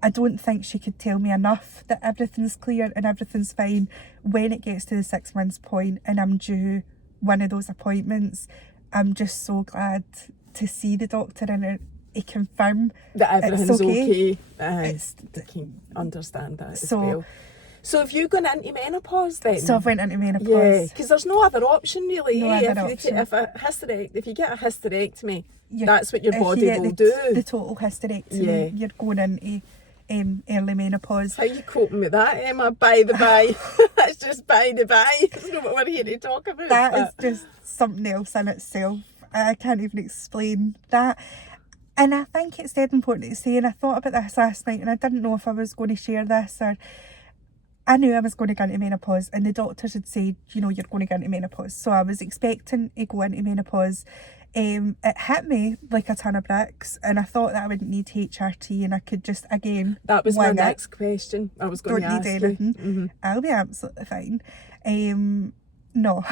I don't think she could tell me enough that everything's clear and everything's fine when it gets to the 6 months point and I'm due one of those appointments. I'm just so glad to see the doctor and he confirm That everything's okay. I It's- can understand that as So- well. So have you gone into menopause then? So I've went into menopause. Yeah, because there's no other option really. No eh? other option. If you get a hysterectomy, You- that's what your if body you get will the, do. the total hysterectomy, Yeah. you're going into early menopause. How are you coping with that, Emma? By the by. That's just by the by. It's not what we're here to talk about. That is but- just something else in itself. I can't even explain that. And I think it's dead important to say, and I thought about this last night, and I didn't know if I was going to share this, or I knew I was going to go into menopause, and the doctors had said, you're going to go into menopause. So I was expecting to go into menopause. It hit me like a ton of bricks, and I thought that I wouldn't need HRT, and I could just, again, That was my wing it. next question. I was going Don't to need ask anything. you. I'll be absolutely fine. No,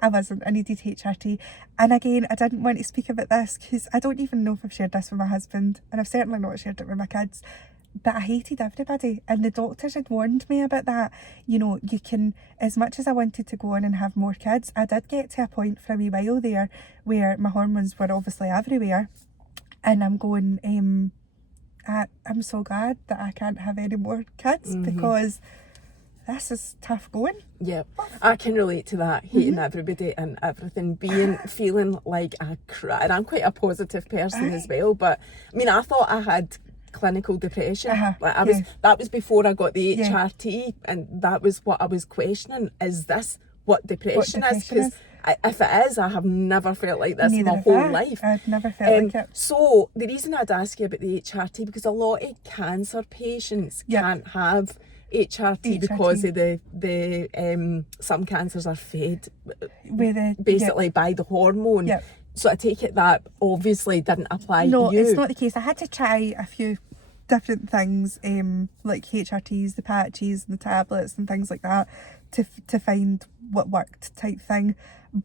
I wasn't. I needed HRT. And again, I didn't want to speak about this because I don't even know if I've shared this with my husband, and I've certainly not shared it with my kids. But I hated everybody, and the doctors had warned me about that. You can, as much as I wanted to go on and have more kids, I did get to a point for a wee while there where my hormones were obviously everywhere. And I'm going, I'm so glad that I can't have any more kids because this is tough going. Yeah, I can relate to that, hating everybody and everything, feeling like a crap. And I'm quite a positive person as well, but I mean, I thought I had clinical depression. Like yeah. that was before I got the Yeah. HRT, and that was what I was questioning. Is this what depression is? Because if it is, I have never felt like this Neither my have whole I. life. I've never felt like it. So the reason I'd ask you about the HRT, because a lot of cancer patients can't have HRT because of the some cancers are fed basically by the hormone. So I take it that obviously didn't apply to you. No, it's not the case. I had to try a few different things, like HRTs, the patches and the tablets and things like that, to find what worked type thing.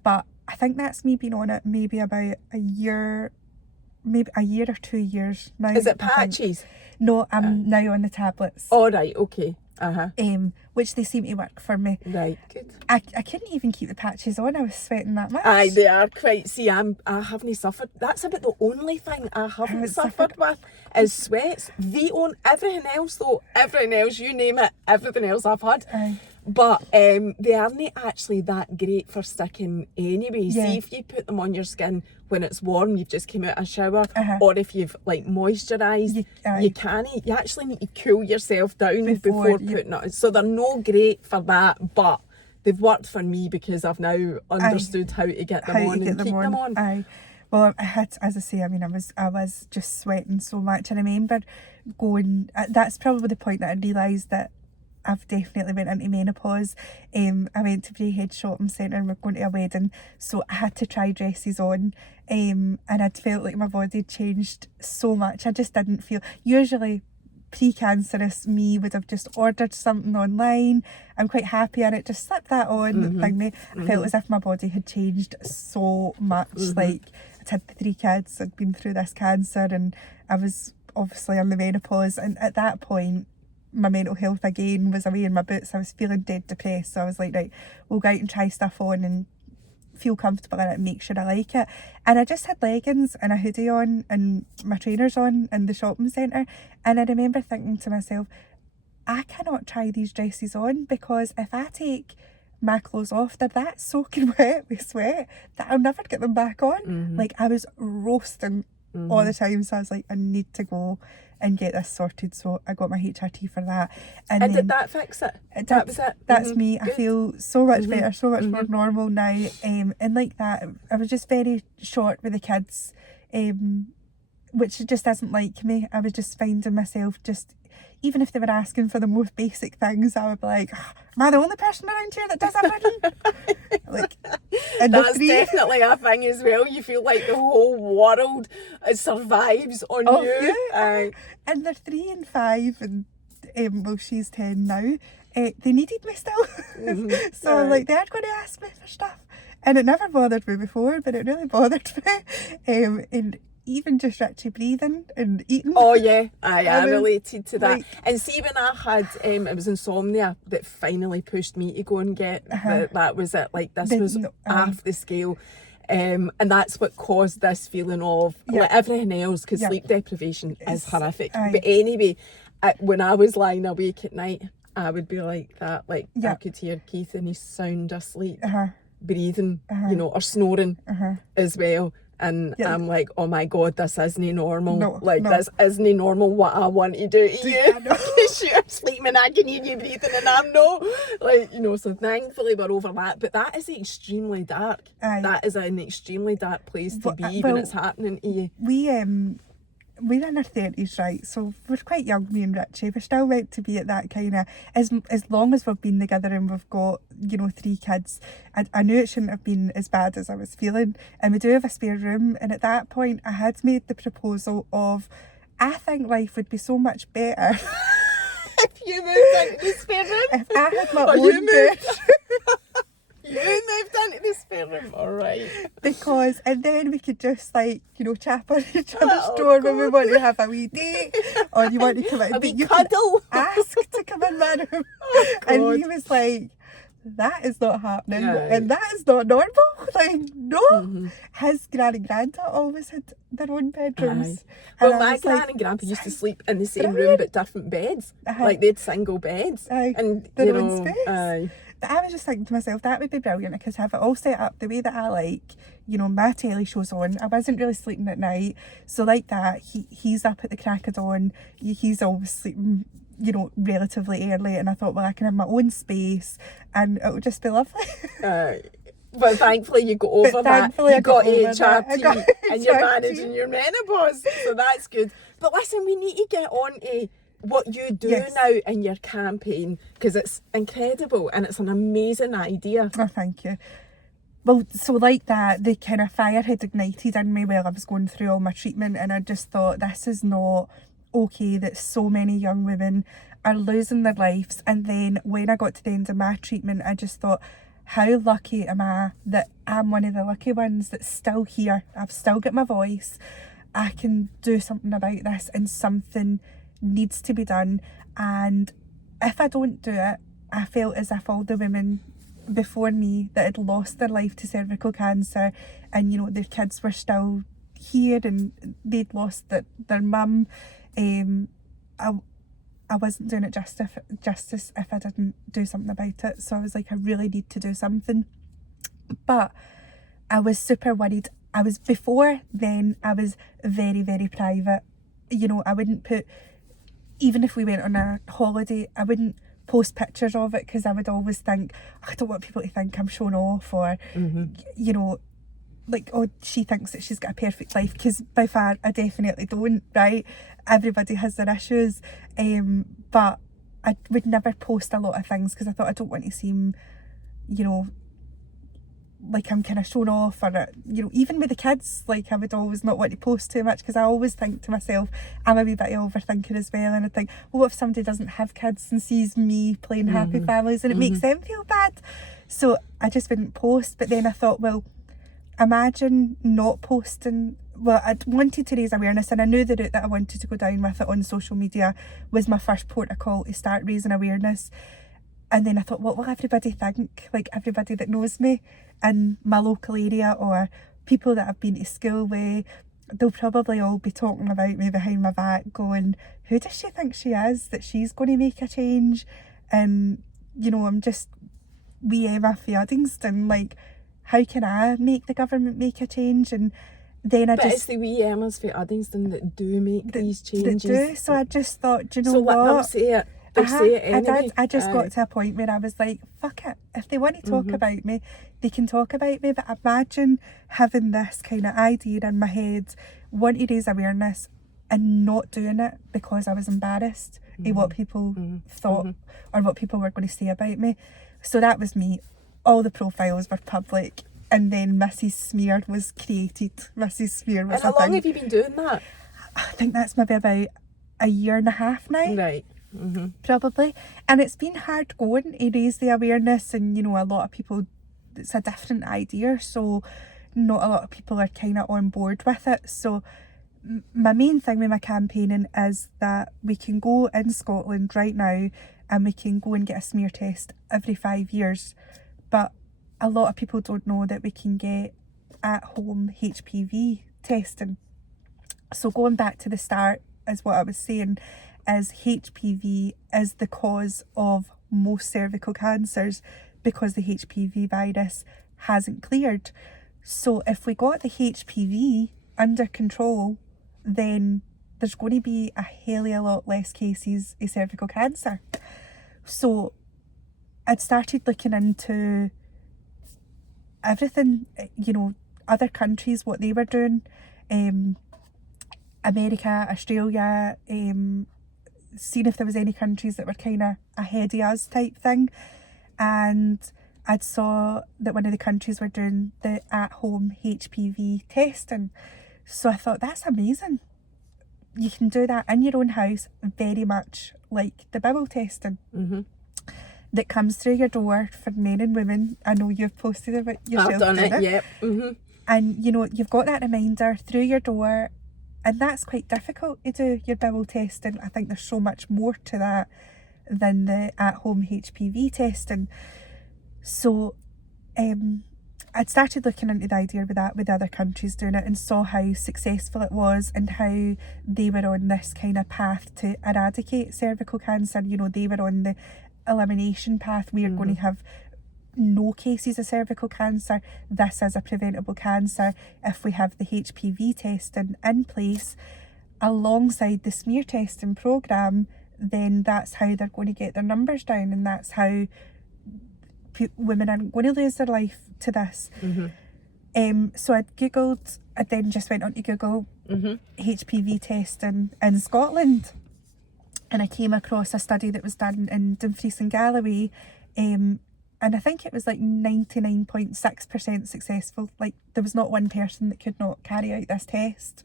But I think that's me being on it maybe about a year or 2 years now. Is it patches? No, I'm now on the tablets. Oh, right, okay. Which they seem to work for me. Right, good. I couldn't even keep the patches on. I was sweating that much. Aye, they are quite. See, I haven't suffered. That's about the only thing I haven't suffered with is sweats. Everything else though, everything else, you name it, everything else I've had. Aye. But they aren't actually that great for sticking anyway. Yeah. See, if you put them on your skin when it's warm, you've just came out of a shower, or if you've like moisturised, you actually need to cool yourself down before putting it on. So they're no great for that, but they've worked for me because I've now understood how to get them on and keep them on. Aye. Well, I had, as I say, I mean, I was just sweating so much. And I remember going, that's probably the point that I realised that I've definitely went into menopause. I went to Braehead Shopping Centre and we're going to a wedding, so I had to try dresses on, and I'd felt like my body had changed so much. I just didn't feel, usually pre-cancerous me would have just ordered something online, I'm quite happy in it, just slip that on, I felt as if my body had changed so much. Like, I'd had 3 kids, I'd been through this cancer, and I was obviously on the menopause, and at that point my mental health again was away in my boots. I was feeling dead depressed, so I was like, right, we'll go out and try stuff on and feel comfortable in it and make sure I like it. And I just had leggings and a hoodie on and my trainers on in the shopping centre, and I remember thinking to myself, I cannot try these dresses on, because if I take my clothes off, they're that soaking wet with sweat that I'll never get them back on. Like, I was roasting all the time, so I was like, I need to go and get this sorted. So I got my HRT for that. And then, did that fix it? That was it? That's me. Good. I feel so much better, so much more normal now. And like that, I was just very short with the kids, which just isn't like me. I was just finding myself just, even if they were asking for the most basic things, I would be like, am I the only person around here that does everything? Like, and that's definitely a thing as well. You feel like the whole world survives on you. Yeah. And they're 3 and 5, and well, she's 10 now. They needed me still. So like, they're going to ask me for stuff. And it never bothered me before, but it really bothered me. And even just Richie breathing and eating. Oh yeah, I related to that. Like, and see, when I had, it was insomnia that finally pushed me to go and get, that was it. Like, this was half the scale. And that's what caused this feeling of, like everything else, because sleep deprivation is horrific. But anyway, when I was lying awake at night, I would be like that. Like, I could hear Keith and he's sound asleep, breathing, you know, or snoring as well. And I'm like, oh my God, this isn't normal. This isn't normal what I want to do to you. Because you're sleeping and I can hear you breathing and I'm not. Like, you know, so thankfully we're over that. But that is extremely dark. That is an extremely dark place to be when it's happening to you. We're in our 30s, right? So we're quite young, me and Richie. We're still meant to be at that kind of, as long as we've been together and we've got, you know, 3 kids. I knew it shouldn't have been as bad as I was feeling. And we do have a spare room. And at that point, I had made the proposal of, I think life would be so much better if you moved into the spare room. If I had my own bed. You moved into the spare room, alright. Because, and then we could just, like, you know, chap on each other's door when we want to have a wee date, or you want to come in, but you cuddle. Can ask to come in my room. And he was like, that is not happening, and that is not normal. Like, no. His gran and granda always had their own bedrooms. Well, my gran and grandpa used to sleep in the same room but different beds. Like, they had single beds. And their own space. But I was just thinking to myself, that would be brilliant, because have it all set up the way that I like, you know, my telly show's on. I wasn't really sleeping at night. So like that, he's up at the crack of dawn. He's always sleeping, you know, relatively early. And I thought, well, I can have my own space and it would just be lovely. But thankfully you got over that. You got HRT and you're managing your menopause. So that's good. But listen, we need to get on to what you do now in your campaign, because it's incredible and it's an amazing idea. Oh, thank you. Well, so like that, the kind of fire had ignited in me while I was going through all my treatment, and I just thought, this is not okay that so many young women are losing their lives. And then when I got to the end of my treatment, I just thought, how lucky am I that I'm one of the lucky ones that's still here. I've still got my voice. I can do something about this, and something needs to be done. And if I don't do it, I felt as if all the women before me that had lost their life to cervical cancer, and you know, their kids were still here and they'd lost their mum, I wasn't doing it justice if I didn't do something about it. So I was like, I really need to do something. But I was super worried. Before then, I was very, very private. You know, I wouldn't put, even if we went on a holiday, I wouldn't post pictures of it, because I would always think, I don't want people to think I'm showing off, or, you know, like, oh, she thinks that she's got a perfect life, because by far I definitely don't, right? Everybody has their issues. But I would never post a lot of things, because I thought, I don't want to seem, you know, like I'm kind of showing off, or, you know, even with the kids, like I would always not want to post too much, because I always think to myself, I'm a wee bit of overthinker as well, and I think, well, what if somebody doesn't have kids and sees me playing happy families, and it makes them feel bad? So I just wouldn't post. But then I thought, well, imagine not posting. Well, I wanted to raise awareness, and I knew the route that I wanted to go down with it on social media was my first port of call to start raising awareness. And then I thought, what will everybody think? Like, everybody that knows me in my local area, or people that I've been to school with, they'll probably all be talking about me behind my back, going, who does she think she is, that she's going to make a change? And, you know, I'm just wee Emma for Uddingston, like, how can I make the government make a change? And then But it's the wee Emmas for Uddingston that do make these changes. That do. So I just thought, do you know so what? So let them say it. They'll say it anyway. I did. I just got to a point where I was like, fuck it. If they want to talk about me, they can talk about me. But imagine having this kind of idea in my head, wanting to raise awareness, and not doing it because I was embarrassed at what people thought or what people were going to say about me. So that was me. All the profiles were public, and then Mrs. Smear was created. Mrs. Smear was. And how long have you been doing that? I think that's maybe about a year and a half now. Right. Probably. And it's been hard going to raise the awareness, and you know, a lot of people, it's a different idea, so not a lot of people are kind of on board with it. So my main thing with my campaigning is that we can go in Scotland right now and we can go and get a smear test every 5 years, but a lot of people don't know that we can get at home HPV testing. So going back to the start, is what I was saying, is HPV is the cause of most cervical cancers, because the HPV virus hasn't cleared. So if we got the HPV under control, then there's going to be a hell of a lot less cases of cervical cancer. So I'd started looking into everything, you know, other countries, what they were doing, America, Australia, seeing if there was any countries that were kind of ahead of us type thing. And I'd saw that one of the countries were doing the at-home HPV testing. So I thought, that's amazing. You can do that in your own house, very much like the bowel testing that comes through your door for men and women. I know you've posted about yourself. I've done it, yep. And you know, you've got that reminder through your door. And that's quite difficult to do, your bowel testing. I think there's so much more to that than the at-home HPV testing. So I'd started looking into the idea with that, with other countries doing it, and saw how successful it was and how they were on this kind of path to eradicate cervical cancer. You know, they were on the elimination path. We are going to have no cases of cervical cancer, this is a preventable cancer. If we have the HPV testing in place alongside the smear testing programme, then that's how they're going to get their numbers down, and that's how women aren't going to lose their life to this. So I then just went on to Google HPV testing in Scotland, and I came across a study that was done in Dumfries and Galloway, and I think it was like 99.6% successful. Like, there was not one person that could not carry out this test.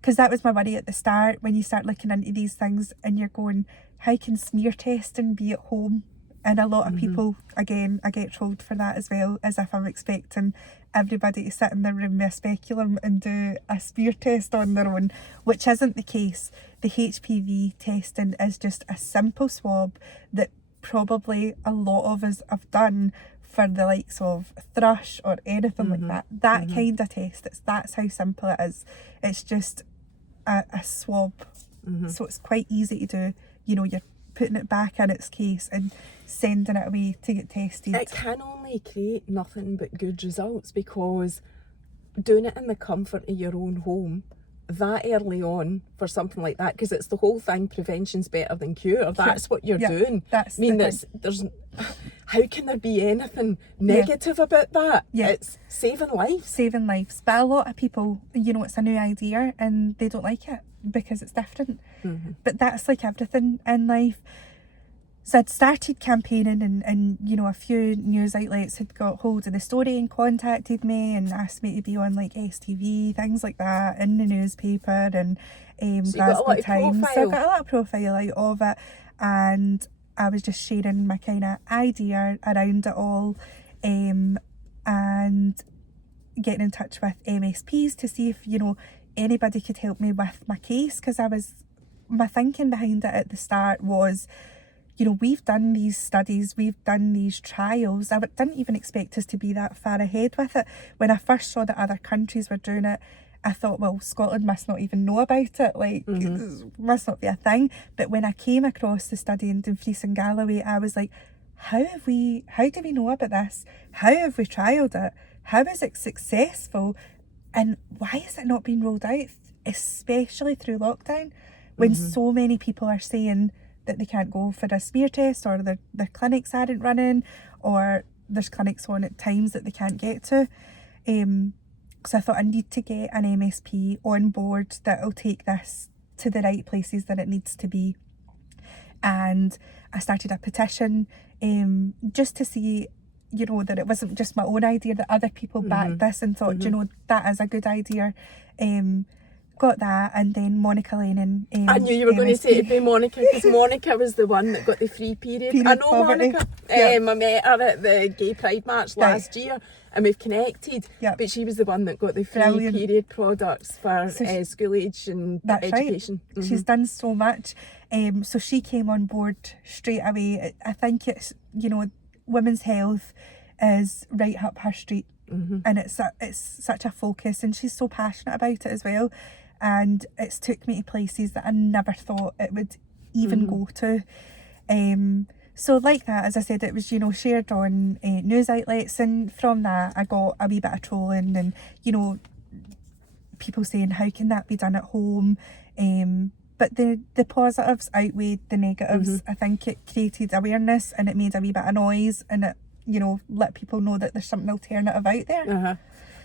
Because that was my worry at the start, when you start looking into these things and you're going, how can smear testing be at home? And a lot of people, again, I get trolled for that as well, as if I'm expecting everybody to sit in their room with a speculum and do a smear test on their own, which isn't the case. The HPV testing is just a simple swab that probably a lot of us have done for the likes of thrush or anything like that. That kind of test, that's how simple it is. It's just a swab. So it's quite easy to do. You know, you're putting it back in its case and sending it away to get tested. It can only create nothing but good results, because doing it in the comfort of your own home that early on for something like that, because it's the whole thing, prevention's better than cure. That's what you're doing. That's there's how can there be anything negative about that? It's saving lives. Saving lives. But a lot of people, you know, it's a new idea and they don't like it because it's different. But that's like everything in life. So I'd started campaigning, and you know, a few news outlets had got hold of the story and contacted me and asked me to be on like STV, things like that, in the newspaper, and Glasgow Times. So I got a lot of profile out of it, and I was just sharing my kind of idea around it all, and getting in touch with MSPs to see if, you know, anybody could help me with my case, because my thinking behind it at the start was, you know, we've done these studies, we've done these trials. I didn't even expect us to be that far ahead with it. When I first saw that other countries were doing it, I thought, well, Scotland must not even know about it. Like, it must not be a thing. But when I came across the study in Dumfries and Galloway, I was like, how do we know about this? How have we trialled it? How is it successful? And why is it not being rolled out, especially through lockdown, when so many people are saying that they can't go for a smear test, or their clinics aren't running, or there's clinics on at times that they can't get to. So I thought I need to get an MSP on board that will take this to the right places that it needs to be. And I started a petition just to see, you know, that it wasn't just my own idea, that other people backed this and thought, you know, that is a good idea. Got that, and then Monica Lennon. I knew you were going to say it'd be Monica, because Monica was the one that got the free period. I know poverty. Monica. I met her at the Gay Pride March last year, and we've connected. But she was the one that got the free period products for school age and education. Right. She's done so much. So she came on board straight away. I think it's, you know, women's health is right up her street. And it's such a focus, and she's so passionate about it as well. And it's took me to places that I never thought it would even go to. So like that, as I said, it was, you know, shared on news outlets, and from that I got a wee bit of trolling, and, you know, people saying, how can that be done at home? But the positives outweighed the negatives. I think it created awareness, and it made a wee bit of noise, and it, you know, let people know that there's something alternative out there.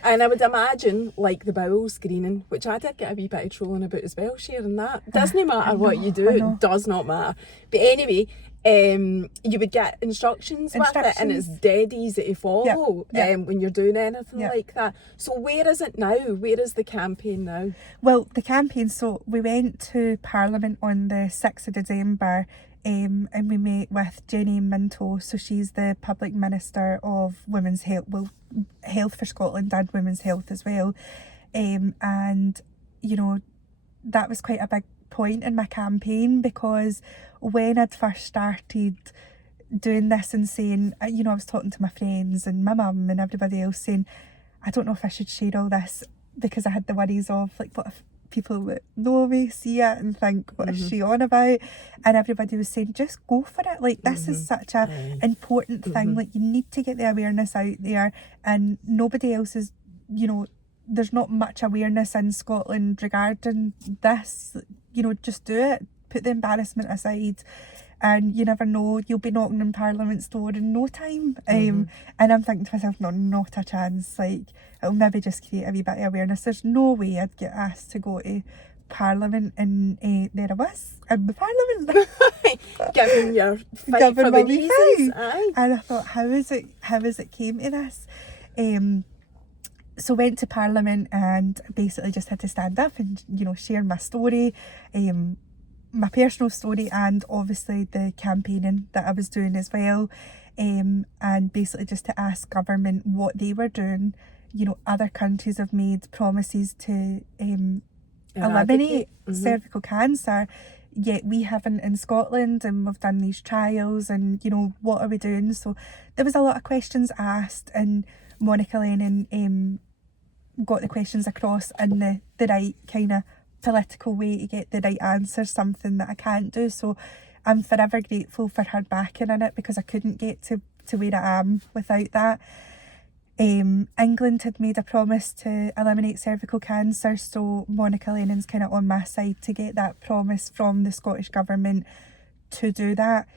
And I would imagine, like the bowel screening, which I did get a wee bit of trolling about as well, sharing that. Doesn't matter what you do, it does not matter. But anyway, you would get instructions with it, and it's dead easy to follow when you're doing anything like that. So where is it now? Where is the campaign now? Well, the campaign, so we went to Parliament on the 6th of December, and we met with Jenny Minto. So she's the Public Minister of Women's Health, well, Health for Scotland and Women's Health as well. And, you know, that was quite a big point in my campaign, because when I'd first started doing this and saying, you know, I was talking to my friends and my mum and everybody else saying, I don't know if I should share all this, because I had the worries of, like, what if people that know me see it and think, what is she on about? And everybody was saying, just go for it. Like, this is such a important thing. Like, you need to get the awareness out there, and nobody else is, you know, there's not much awareness in Scotland regarding this. You know, just do it. Put the embarrassment aside. And you never know, you'll be knocking on Parliament's door in no time. And I'm thinking to myself, no, not a chance. Like, it'll maybe just create a wee bit of awareness. There's no way I'd get asked to go to Parliament, and there I was in the Parliament. Giving your fight Giving for my the wee reasons. fight. Aye. And I thought, how is it came to this? So went to Parliament and basically just had to stand up and, you know, share my story. My personal story, and obviously the campaigning that I was doing as well, and basically just to ask government what they were doing. You know, other countries have made promises to eliminate cervical cancer, yet we haven't in Scotland, and we've done these trials, and you know, what are we doing? So there was a lot of questions asked, and Monica Lennon got the questions across in the right kind of political way to get the right answer, something that I can't do. So I'm forever grateful for her backing in it, because I couldn't get to where I am without that. England had made a promise to eliminate cervical cancer, so Monica Lennon's kind of on my side to get that promise from the Scottish Government to do that,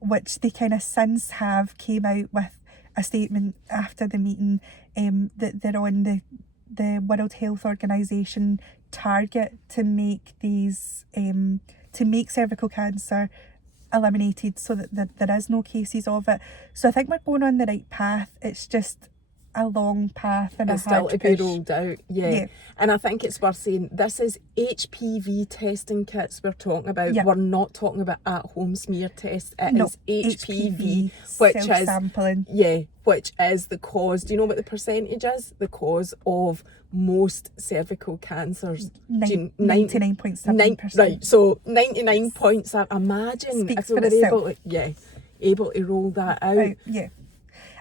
which they kind of since have came out with a statement after the meeting, that they're on the World Health Organization target to make these to make cervical cancer eliminated, so that there is no cases of it. So I think we're going on the right path. It's just a long path and it's a hard still to be push. rolled out. Yeah. And I think it's worth saying, this is HPV testing kits we're talking about. We're not talking about at-home smear tests. It is HPV, which is self-sampling. Which is the cause. Do you know what the percentage is? The cause of most cervical cancers. 99.7%. Right, so 99 points. Imagine Speaks if we for were itself. able to roll that out.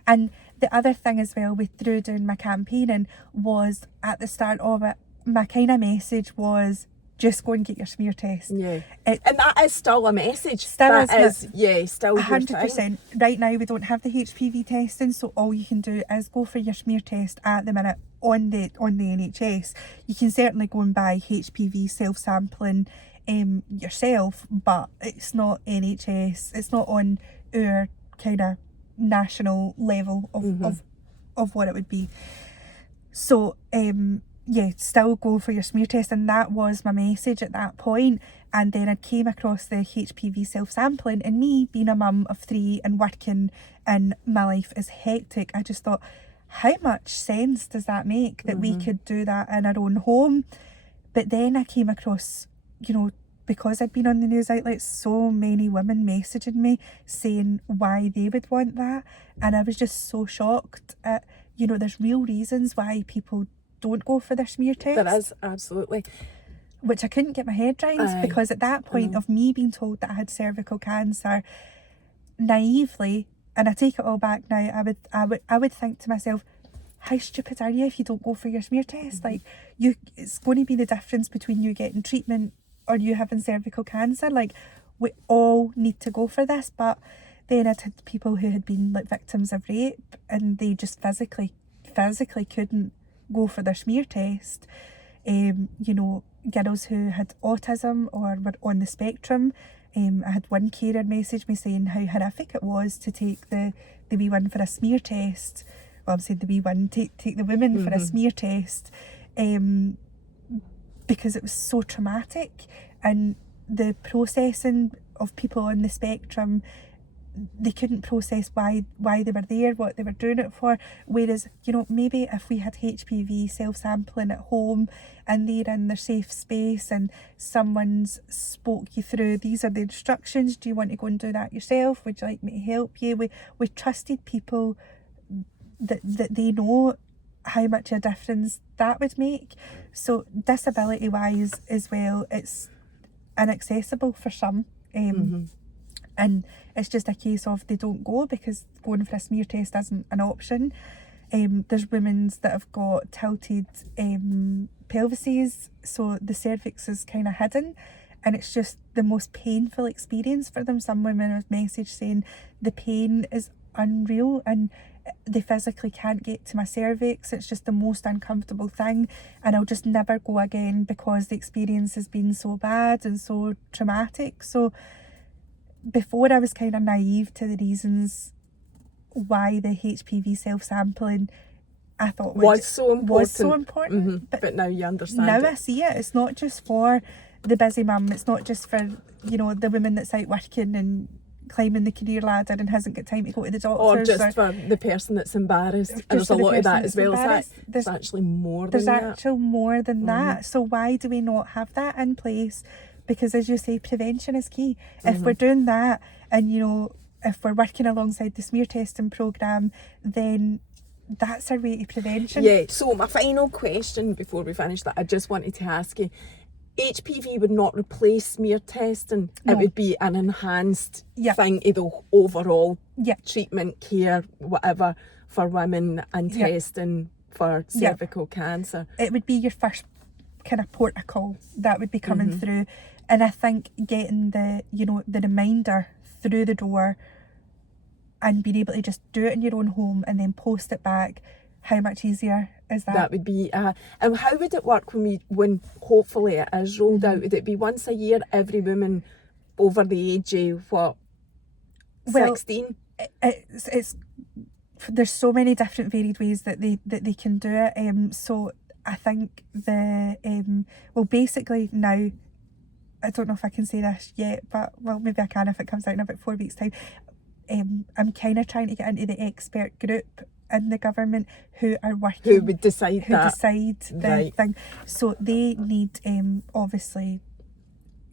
And the other thing as well with through doing my campaigning was, at the start of it, my kind of message was, just go and get your smear test. And that is still a message. Still Still 100%. Right now we don't have the HPV testing, so all you can do is go for your smear test at the minute on the NHS. You can certainly go and buy HPV self-sampling yourself, but it's not NHS. It's not on our kind of national level of what it would be. So still go for your smear test, and that was my message at that point. And then I came across the HPV self-sampling, and me being a mum of 3 and working, and my life is hectic, I just thought, how much sense does that make that we could do that in our own home? But then I came across, you know, because I'd been on the news outlets, so many women messaging me saying why they would want that, and I was just so shocked at, you know, there's real reasons why people don't go for their smear test. There is, absolutely. Which I couldn't get my head around, because at that point of me being told that I had cervical cancer, naively, and I take it all back now, I would think to myself, how stupid are you if you don't go for your smear test? Like, it's going to be the difference between you getting treatment or you having cervical cancer. Like, we all need to go for this. But then I'd had people who had been like victims of rape, and they just physically couldn't go for their smear test. You know, girls who had autism or were on the spectrum. I had one carer message me saying how horrific it was to take the wee one for a smear test. Well, I'm saying the wee one, take the women for a smear test, because it was so traumatic, and the processing of people on the spectrum, they couldn't process why they were there, what they were doing it for. Whereas, you know, maybe if we had HPV self-sampling at home, and they're in their safe space, and someone's spoke you through, these are the instructions, do you want to go and do that yourself, would you like me to help you? We trusted people that they know how much a difference that would make. So disability wise as well, it's inaccessible for some, and it's just a case of they don't go because going for a smear test isn't an option. There's women that have got tilted pelvises, so the cervix is kind of hidden, and it's just the most painful experience for them. Some women have messaged saying the pain is unreal and they physically can't get to my cervix. It's just the most uncomfortable thing, and I'll just never go again because the experience has been so bad and so traumatic. So before, I was kind of naive to the reasons why the HPV self-sampling, I thought was so important. But now you understand now it. I see it. It's not just for the busy mum. It's not just for, you know, the woman that's out working and climbing the career ladder and hasn't got time to go to the doctors. Or just for the person that's embarrassed. And there's a lot of that as well. There's actually more than that. There's actually more than that. So why do we not have that in place? Because as you say, prevention is key. If we're doing that, and you know, if we're working alongside the smear testing programme, then that's our way to prevention. Yeah, so my final question before we finish that, I just wanted to ask you, HPV would not replace smear testing. No. It would be an enhanced Yep. thing to the overall Yep. treatment, care, whatever, for women and Yep. testing for cervical cancer. It would be your first kind of port of call that would be coming through, and I think getting the, you know, the reminder through the door and being able to just do it in your own home and then post it back, how much easier is that? That would be, and how would it work when hopefully it is rolled out? Would it be once a year, every woman over the age of what, 16? It's there's so many different varied ways that they can do it. So I think basically now, I don't know if I can say this yet, but well, maybe I can if it comes out in about 4 weeks' time. I'm kind of trying to get into the expert group in the government who are working, who would decide the thing. So they need obviously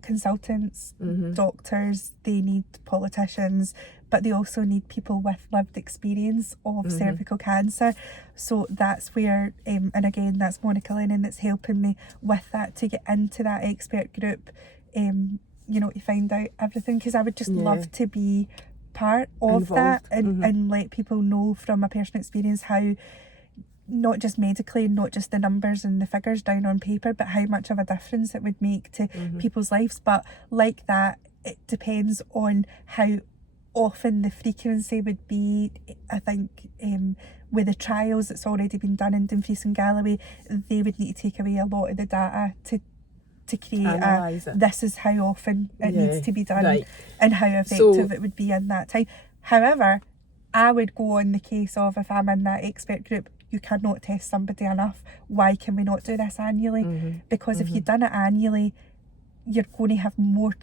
consultants, doctors, they need politicians, but they also need people with lived experience of cervical cancer. So that's where, and again, that's Monica Lennon that's helping me with that, to get into that expert group, you know, to find out everything, because I would just love to be part of involved. That and let people know from a personal experience how, not just medically, not just the numbers and the figures down on paper, but how much of a difference it would make to people's lives. But like that, it depends on how often the frequency would be. I think with the trials that's already been done in Dumfries and Galloway, they would need to take away a lot of the data to create this is how often it needs to be done, and how effective it would be in that time. However, I would go on the case of, if I'm in that expert group, you cannot test somebody enough. Why can we not do this annually? Because if you've done it annually, you're going to have more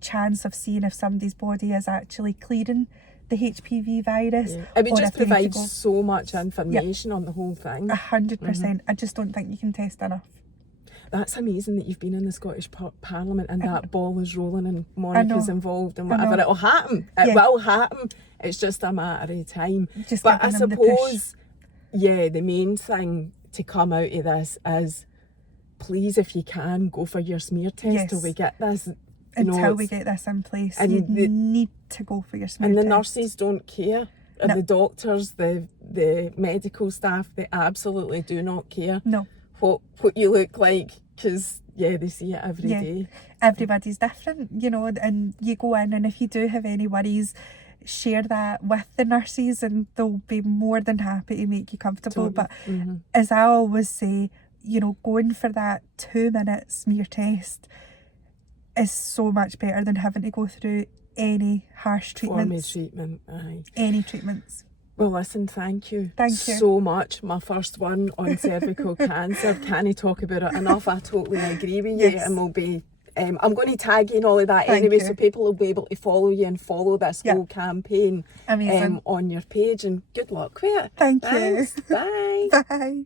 chance of seeing if somebody's body is actually clearing the HPV virus. It would just provide so much information on the whole thing. 100%. I just don't think you can test enough. That's amazing that you've been in the Scottish Parliament and that ball is rolling and Monica's involved and whatever. It'll happen. It will happen. It's just a matter of time. But I suppose, the main thing to come out of this is, please, if you can, go for your smear test till we get this. Until we get this in place, and you need to go for your smear test. And the nurses don't care. And the doctors, the medical staff, they absolutely do not care. No. What you look like, because they see it every day. Everybody's different, you know, and you go in, and if you do have any worries, share that with the nurses and they'll be more than happy to make you comfortable. But as I always say, you know, going for that 2-minute smear test is so much better than having to go through any harsh treatments. Any treatments. Well, listen, thank you. Thank you so much. My first one on cervical cancer. Can't talk about it enough. I totally agree with you. And we'll be, I'm going to tag you in all of that anyway, so people will be able to follow you and follow this whole campaign on your page. And good luck with it. Thanks. Bye. Bye.